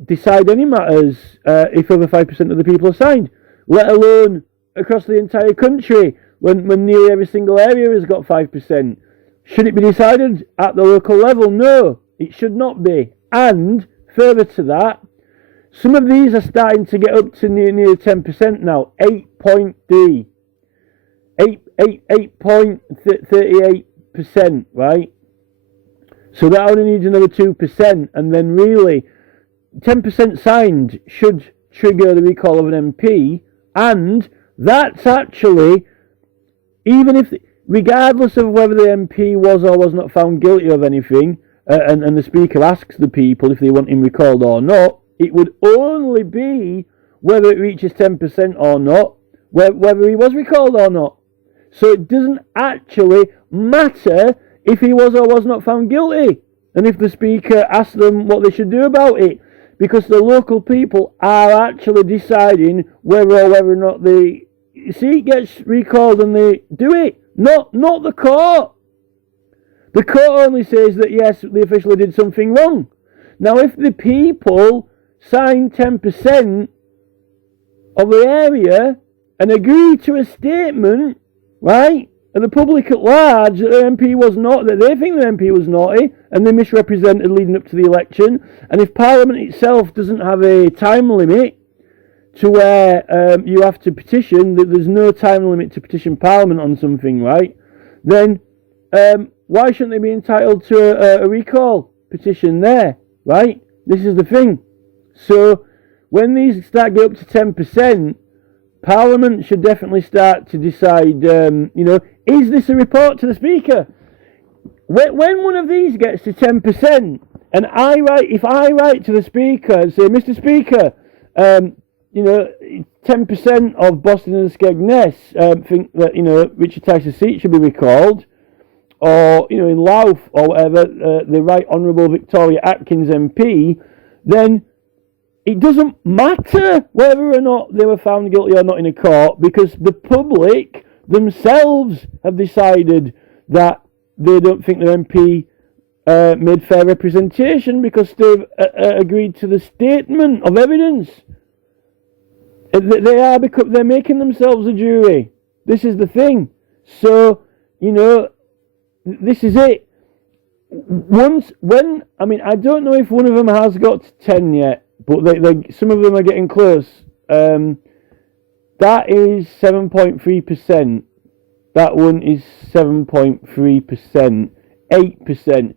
decide any matters if over 5% of the people are signed, let alone across the entire country when nearly every single area has got 5%. Should it be decided at the local level? No, it should not be. And further to that, some of these are starting to get up to near 10% now, 8.38%, right? So that only needs another 2%, and then really 10% signed should trigger the recall of an MP, and that's actually even if, regardless of whether the MP was or was not found guilty of anything, and the Speaker asks the people if they want him recalled or not, it would only be whether it reaches 10% or not, whether he was recalled or not. So it doesn't actually matter if he was or was not found guilty, and if the Speaker asks them what they should do about it, because the local people are actually deciding whether or not the seat gets recalled, and they do it, not the court. The court only says that yes, the official did something wrong. Now, if the people sign 10% of the area and agree to a statement, right, and the public at large that the MP was not, that they think the MP was naughty and they misrepresented leading up to the election, and if Parliament itself doesn't have a time limit to where you have to petition, that there's no time limit to petition Parliament on something, right, then why shouldn't they be entitled to a recall petition there, right? This is the thing. So when these start getting up to 10%, Parliament should definitely start to decide, is this a report to the Speaker? When one of these gets to 10%, and if I write to the Speaker and say, Mr. Speaker, 10% of Boston and Skegness think that, Richard Tice's seat should be recalled, or, in Louth or whatever, the Right Honourable Victoria Atkins MP, then it doesn't matter whether or not they were found guilty or not in a court, because the public themselves have decided that they don't think their MP made fair representation because they've agreed to the statement of evidence. They're making themselves a jury. This is the thing. So, this is it. I don't know if one of them has got to 10 yet, but some of them are getting close. That is 7.3%. That one is 7.3%. 8%.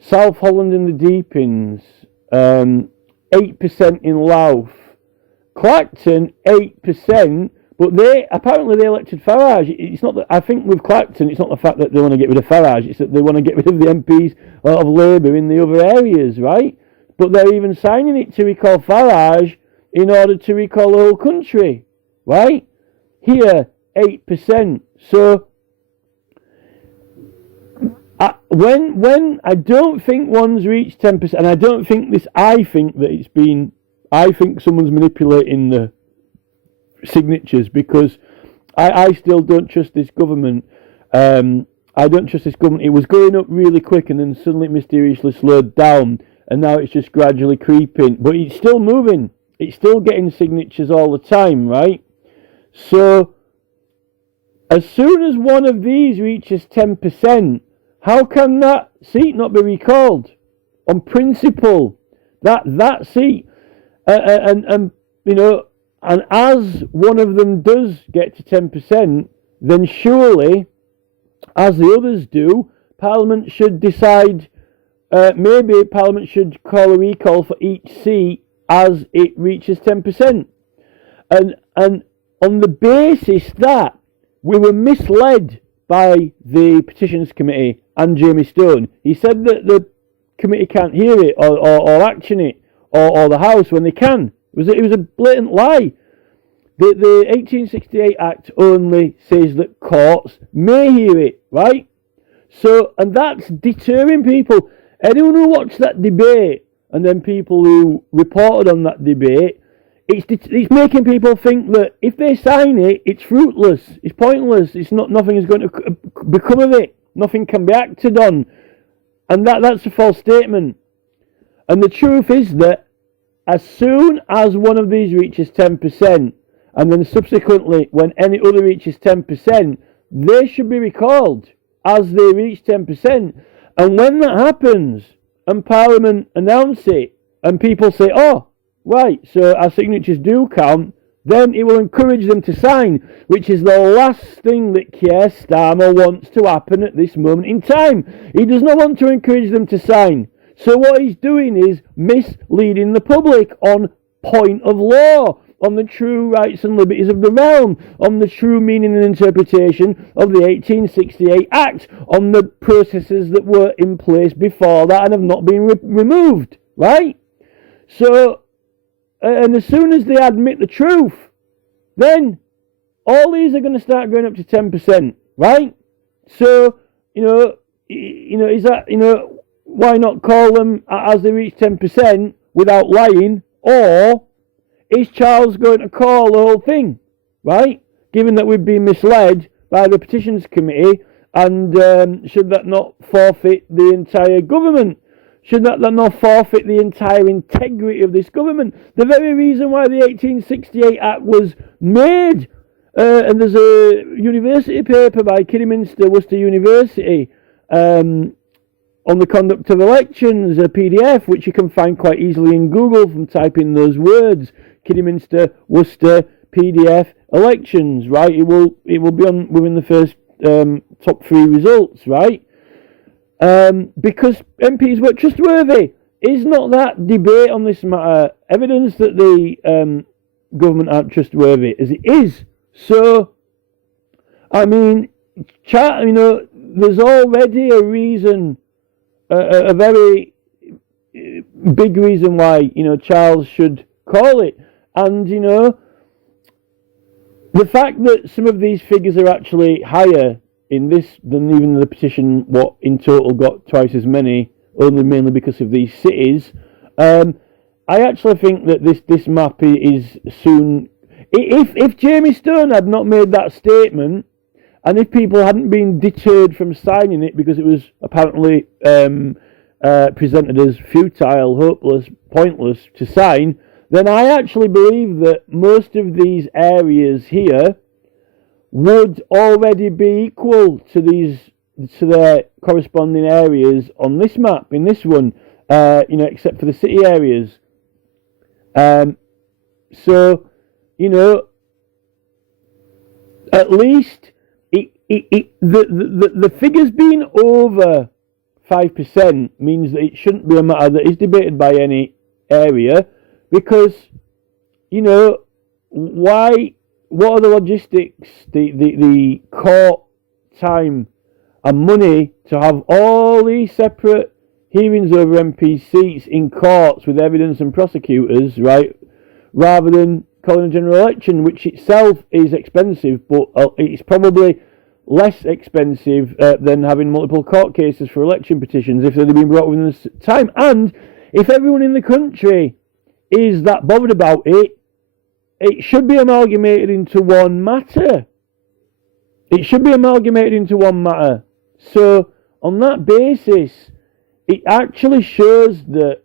South Holland and the Deepins, 8% in Louth. Clacton, 8%, but they elected Farage. It's not that, I think with Clacton, it's not the fact that they want to get rid of Farage, it's that they want to get rid of the MPs of Labour in the other areas, right? But they're even signing it to recall Farage in order to recall the whole country, right? Here, 8%. So, when I don't think one's reached 10%, and I don't think this, I think someone's manipulating the signatures, because I still don't trust this government. I don't trust this government. It was going up really quick and then suddenly mysteriously slowed down, and now it's just gradually creeping. But it's still moving. It's still getting signatures all the time, right? So, as soon as one of these reaches 10%, how can that seat not be recalled? On principle, that seat, and as one of them does get to 10%, then surely, as the others do, Parliament should decide, maybe Parliament should call a recall for each seat as it reaches 10%. And on the basis that we were misled by the Petitions Committee and Jamie Stone. He said that the committee can't hear it or action it, or the House when they can. It was a blatant lie. The 1868 Act only says that courts may hear it, right? So, and that's deterring people. Anyone who watched that debate, and then people who reported on that debate, it's making people think that if they sign it, it's fruitless, it's pointless, nothing is going to become of it, nothing can be acted on, and that's a false statement. And the truth is that as soon as one of these reaches 10%, and then subsequently when any other reaches 10%, they should be recalled as they reach 10%. And when that happens, and Parliament announce it, and people say, oh, right, so our signatures do count, then it will encourage them to sign, which is the last thing that Keir Starmer wants to happen at this moment in time. He does not want to encourage them to sign. So what he's doing is misleading the public on point of law. on the true rights and liberties of the realm, on the true meaning and interpretation of the 1868 Act, on the processes that were in place before that and have not been removed, right? So, and as soon as they admit the truth, then all these are going to start going up to 10%, right? So, is that, why not call them as they reach 10% without lying? Or is Charles going to call the whole thing, right? Given that we've been misled by the Petitions Committee, and should that not forfeit the entire government? Should that not forfeit the entire integrity of this government? The very reason why the 1868 Act was made. And there's a university paper by Kidderminster, Worcester University, on the conduct of elections, a PDF, which you can find quite easily in Google from typing those words, Kidderminster, Worcester, PDF, elections, right? It will be on within the first top 3 results, right? Because MPs were trustworthy. Is not that debate on this matter evidence that the government aren't trustworthy, as it is? So, I mean, there's already a reason, a very big reason why, Charles should call it. And, the fact that some of these figures are actually higher in this than even the petition, what in total got twice as many, only mainly because of these cities, I actually think that this map is soon... If Jamie Stone had not made that statement, and if people hadn't been deterred from signing it because it was apparently presented as futile, hopeless, pointless to sign, then I actually believe that most of these areas here would already be equal to their corresponding areas on this map, in this one, except for the city areas. So, at least the figures being over 5% means that it shouldn't be a matter that is debated by any area, because, why? What are the logistics, the court time and money to have all these separate hearings over MP seats in courts with evidence and prosecutors, right? Rather than calling a general election, which itself is expensive, but it's probably less expensive than having multiple court cases for election petitions if they'd been brought within this time. And if everyone in the country is that bothered about it, it should be amalgamated into one matter. It should be amalgamated into one matter. So, on that basis, it actually shows that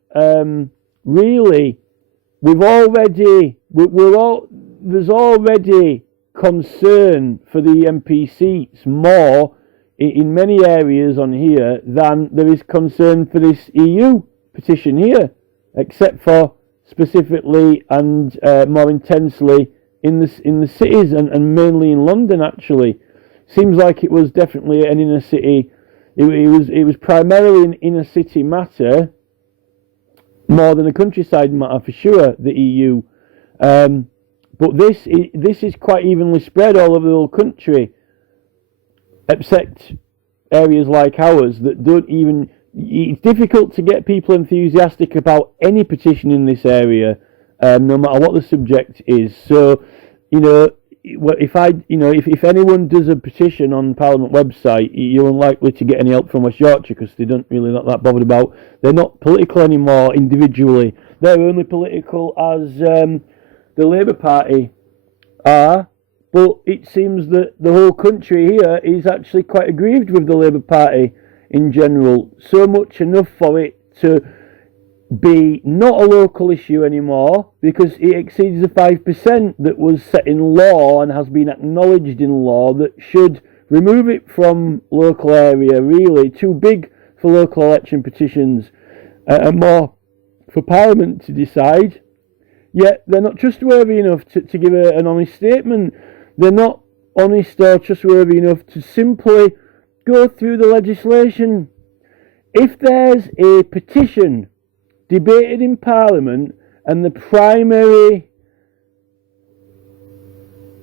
really there's already concern for the MP seats more in many areas on here than there is concern for this EU petition here, except for specifically and more intensely in the cities and mainly in London. Actually, seems like it was definitely an inner city. It was primarily an inner city matter more than a countryside matter for sure. The EU, but this is quite evenly spread all over the whole country, except areas like ours that don't even. It's difficult to get people enthusiastic about any petition in this area, no matter what the subject is. So, if anyone does a petition on Parliament website, you're unlikely to get any help from West Yorkshire because they don't really not that bothered about. They're not political anymore individually. They're only political as the Labour Party are. But it seems that the whole country here is actually quite aggrieved with the Labour Party in general, so much enough for it to be not a local issue anymore because it exceeds the 5% that was set in law and has been acknowledged in law that should remove it from local area, really. Too big for local election petitions and more for Parliament to decide. Yet they're not trustworthy enough to give an honest statement. They're not honest or trustworthy enough to simply go through the legislation. If there's a petition debated in Parliament and the primary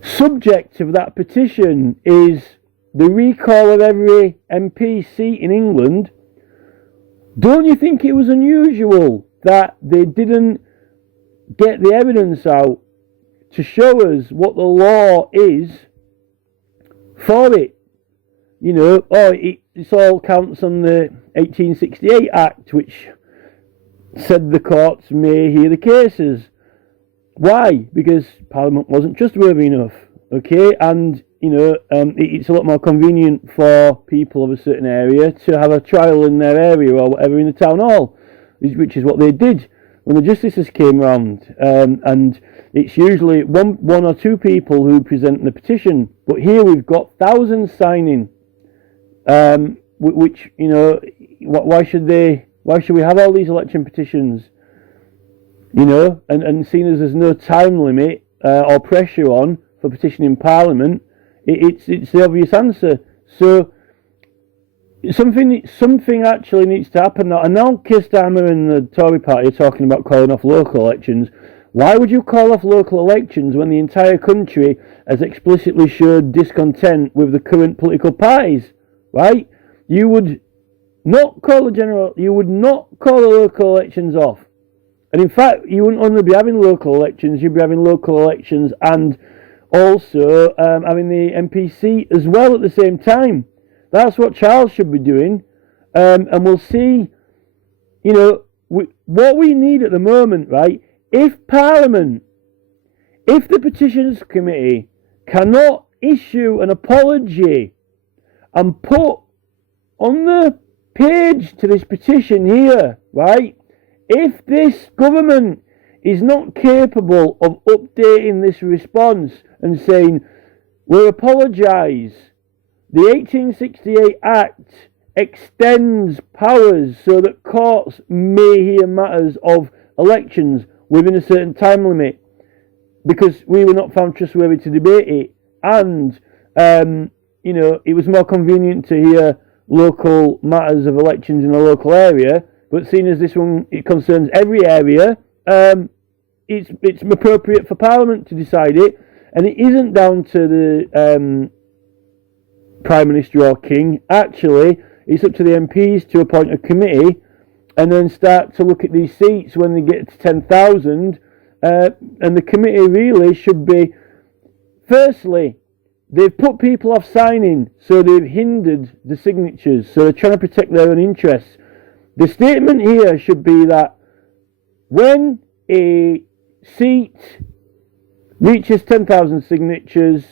subject of that petition is the recall of every MP seat in England, don't you think it was unusual that they didn't get the evidence out to show us what the law is for it? You know, it's all counts on the 1868 Act, which said the courts may hear the cases. Why? Because Parliament wasn't trustworthy enough, okay? And, you know, it's a lot more convenient for people of a certain area to have a trial in their area or whatever in the town hall, which is what they did when the justices came round. And it's usually one or two people who present the petition. But here we've got thousands signing, which, you know, why should we have all these election petitions? You know, and seeing as there's no time limit or pressure on for petitioning Parliament, it's the obvious answer. So something actually needs to happen now. And now Keir Starmer and the Tory party are talking about calling off local elections. Why would you call off local elections when the entire country has explicitly showed discontent with the current political parties? Right? You would not call the local elections off. And in fact, you wouldn't only be having local elections, you'd be having local elections and also having the MP seat as well at the same time. That's what Charles should be doing. And we'll see, you know, what we need at the moment, right? If the Petitions Committee cannot issue an apology and put on the page to this petition here, right? If this government is not capable of updating this response and saying, we apologise, the 1868 Act extends powers so that courts may hear matters of elections within a certain time limit because we were not found trustworthy to debate it, and you know, it was more convenient to hear local matters of elections in a local area. But seeing as this one, it concerns every area, it's appropriate for Parliament to decide it, and it isn't down to the Prime Minister or King. Actually, it's up to the MPs to appoint a committee and then start to look at these seats when they get to 10,000. And the committee really should be, firstly, they've put people off signing, so they've hindered the signatures, so they're trying to protect their own interests. The statement here should be that when a seat reaches 10,000 signatures,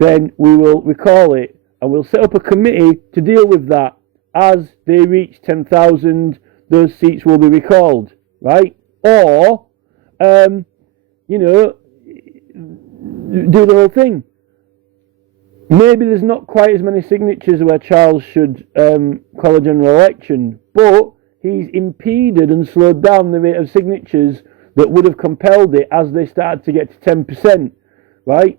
then we will recall it and we'll set up a committee to deal with that. As they reach 10,000, those seats will be recalled, right? Or, you know, do the whole thing. Maybe there's not quite as many signatures where Charles should call a general election, but he's impeded and slowed down the rate of signatures that would have compelled it as they started to get to 10%, right?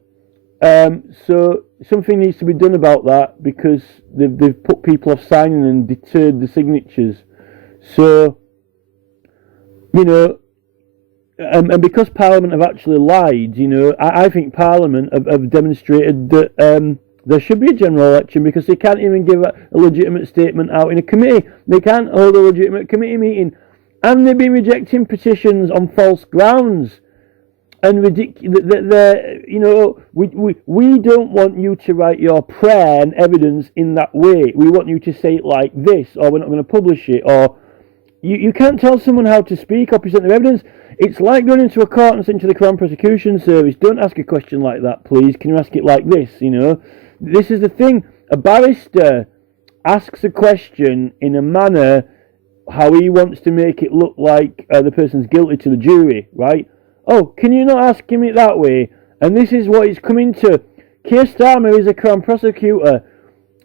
So something needs to be done about that because they've put people off signing and deterred the signatures. So, you know, and because Parliament have actually lied, you know, I think Parliament have demonstrated that there should be a general election because they can't even give a legitimate statement out in a committee. They can't hold a legitimate committee meeting. And they've been rejecting petitions on false grounds. And you know, we don't want you to write your prayer and evidence in that way. We want you to say it like this, or we're not going to publish it, or you can't tell someone how to speak or present their evidence. It's like going into a court and saying to the Crown Prosecution Service, don't ask a question like that, please. Can you ask it like this, you know? This is the thing. A barrister asks a question in a manner how he wants to make it look like the person's guilty to the jury, right? Oh, can you not ask him it that way? And this is what it's coming to. Keir Starmer is a Crown Prosecutor.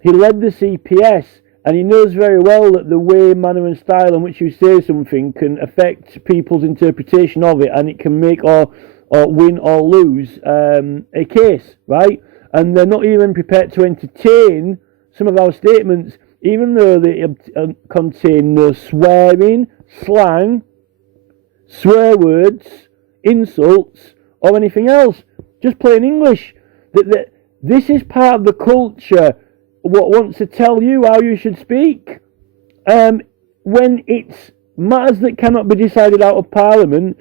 He led the CPS, and he knows very well that the way, manner and style in which you say something can affect people's interpretation of it, and it can make or win or lose a case, right? And they're not even prepared to entertain some of our statements, even though they contain no swearing, slang, swear words, insults, or anything else. Just plain English. This is part of the culture what wants to tell you how you should speak. When it's matters that cannot be decided out of Parliament,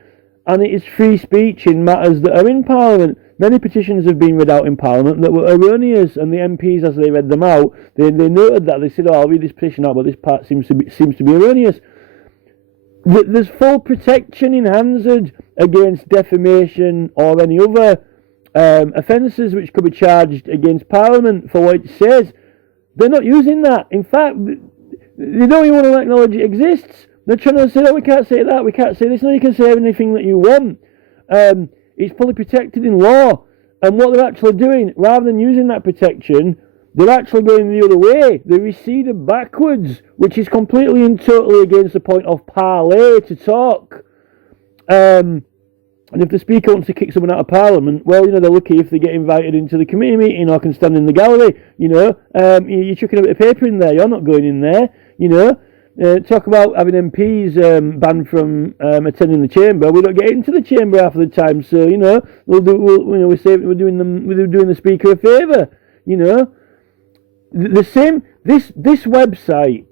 and it is free speech in matters that are in Parliament. Many petitions have been read out in Parliament that were erroneous, and the MPs, as they read them out, they noted that. They said, "Oh, I'll read this petition out, but this part seems to be erroneous." There's full protection in Hansard against defamation or any other offences which could be charged against Parliament for what it says. They're not using that. In fact, they don't even want to acknowledge it exists. They're trying to say, "Oh, we can't say that, we can't say this." No, you can say anything that you want. It's fully protected in law. And what they're actually doing, rather than using that protection, they're actually going the other way. They receded backwards, which is completely and totally against the point of parley to talk. And if the Speaker wants to kick someone out of Parliament, well, they're lucky if they get invited into the committee meeting or can stand in the gallery. You're chucking a bit of paper in there. You're not going in there. Talk about having MPs banned from attending the chamber. We don't get into the chamber half of the time, so we're doing the Speaker a favour. The same. This website,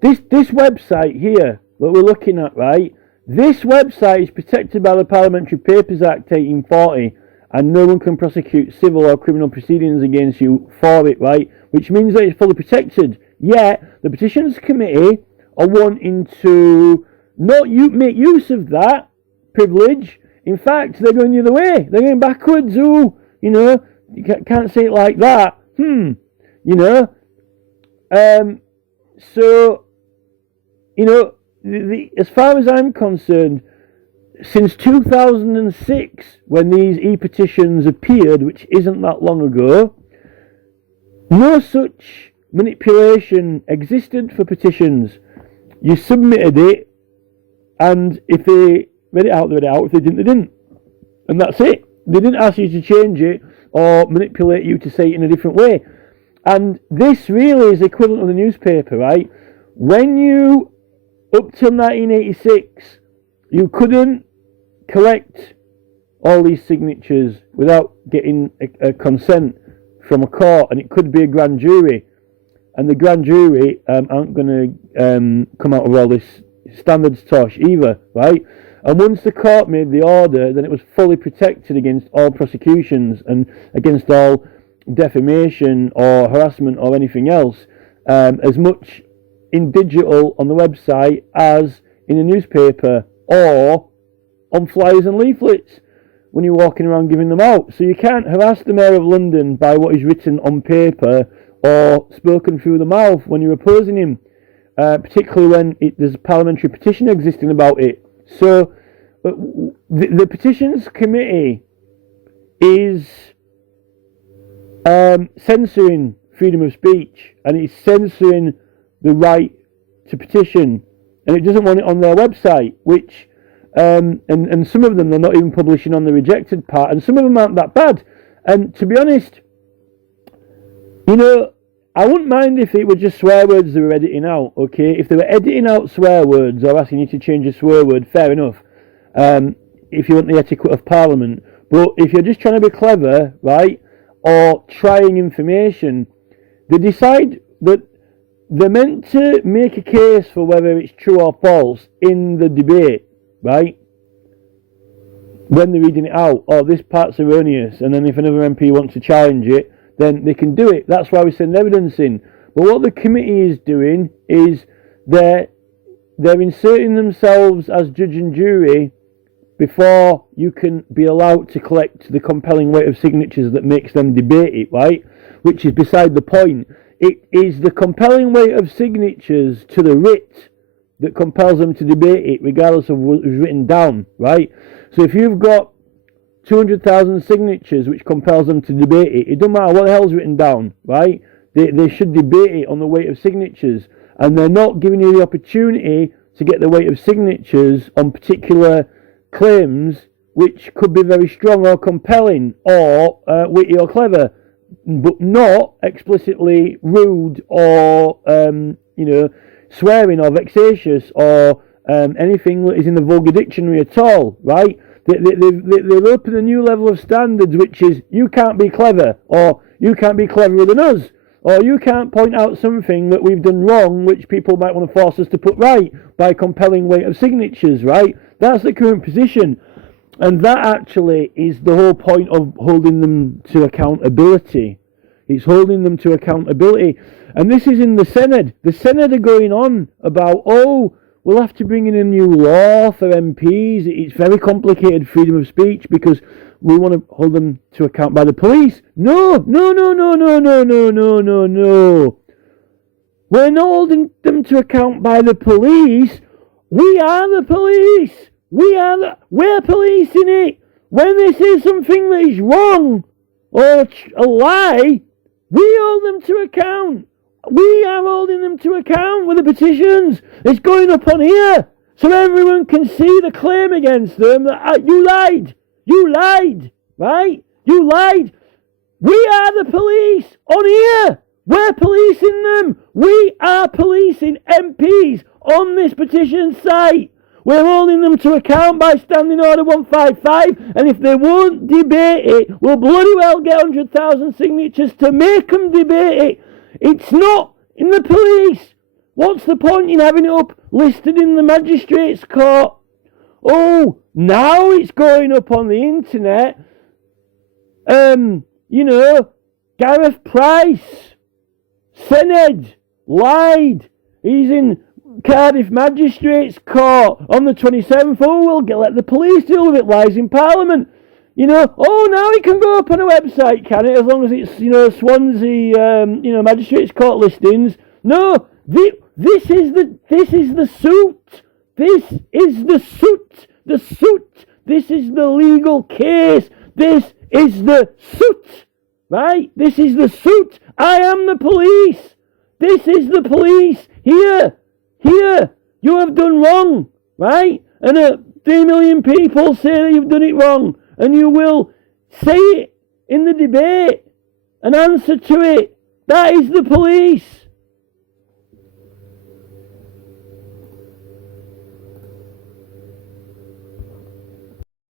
this website here that we're looking at, right? This website is protected by the Parliamentary Papers Act 1840, and no one can prosecute civil or criminal proceedings against you for it, right? Which means that it's fully protected. Yet the Petitions Committee are wanting to not make use of that privilege. In fact, they're going the other way. They're going backwards. You can't say it like that. As far as I'm concerned, since 2006, when these e-petitions appeared, which isn't that long ago, no such manipulation existed for petitions. You submitted it, and if they read it out, they read it out. If they didn't, they didn't. And that's it. They didn't ask you to change it or manipulate you to say it in a different way. And this really is equivalent to the newspaper, right? When you, up till 1986, you couldn't collect all these signatures without getting a consent from a court, and it could be a grand jury. And the grand jury aren't going to come out of all this standards tosh either, right? And once the court made the order, then it was fully protected against all prosecutions and against all defamation or harassment or anything else, as much in digital on the website as in a newspaper or on flyers and leaflets when you're walking around giving them out. So you can't harass the Mayor of London by what is written on paper or spoken through the mouth when you're opposing him, particularly when there's a parliamentary petition existing about it. So the Petitions Committee is censoring freedom of speech, and it's censoring the right to petition, and it doesn't want it on their website, which and some of them they're not even publishing on the rejected part, and some of them aren't that bad. And to be honest, I wouldn't mind if it were just swear words they were editing out, okay? If they were editing out swear words or asking you to change a swear word, fair enough, if you want the etiquette of Parliament. But if you're just trying to be clever, right, or trying information, they decide that they're meant to make a case for whether it's true or false in the debate, right? When they're reading it out, this part's erroneous, and then if another MP wants to challenge it, then they can do it. That's why we send evidence in. But what the committee is doing is they're inserting themselves as judge and jury before you can be allowed to collect the compelling weight of signatures that makes them debate it, right? Which is beside the point. It is the compelling weight of signatures to the writ that compels them to debate it, regardless of what was written down, right? So if you've got 200,000 signatures which compels them to debate it, it doesn't matter what the hell's written down, right? They should debate it on the weight of signatures, and they're not giving you the opportunity to get the weight of signatures on particular claims which could be very strong or compelling or witty or clever, but not explicitly rude or swearing or vexatious or anything that is in the vulgar dictionary at all, right? They've opened a new level of standards, which is you can't be clever, or you can't be cleverer than us, or you can't point out something that we've done wrong, which people might want to force us to put right by compelling weight of signatures, right? That's the current position. And that actually is the whole point of holding them to accountability. It's holding them to accountability. And this is in the Senate. The Senate are going on about, we'll have to bring in a new law for MPs. It's very complicated, freedom of speech, because we want to hold them to account by the police. No. We're not holding them to account by the police. We are the police. We're policing it. When they say something that is wrong or a lie, we hold them to account. We are holding them to account with the petitions. It's going up on here so everyone can see the claim against them that you lied, right? You lied. We are the police on here. We're policing them. We are policing MPs on this petition site. We're holding them to account by Standing Order 155, and if they won't debate it, we'll bloody well get 100,000 signatures to make them debate it. It's not in the police. What's the point in having it up listed in the magistrates' court? Oh, now it's going up on the internet. Gareth Price, Senedd, lied. He's in Cardiff Magistrates Court on the 27th. We'll let the police deal with it. Lies in Parliament. Now it can go up on a website, can it? As long as it's, Swansea, Magistrates Court listings. No, this is the suit. This is the suit. The suit. This is the legal case. This is the suit. Right? This is the suit. I am the police. This is the police. Here, you have done wrong, right? And 3 million people say that you've done it wrong, and you will say it in the debate and answer to it. That is the police.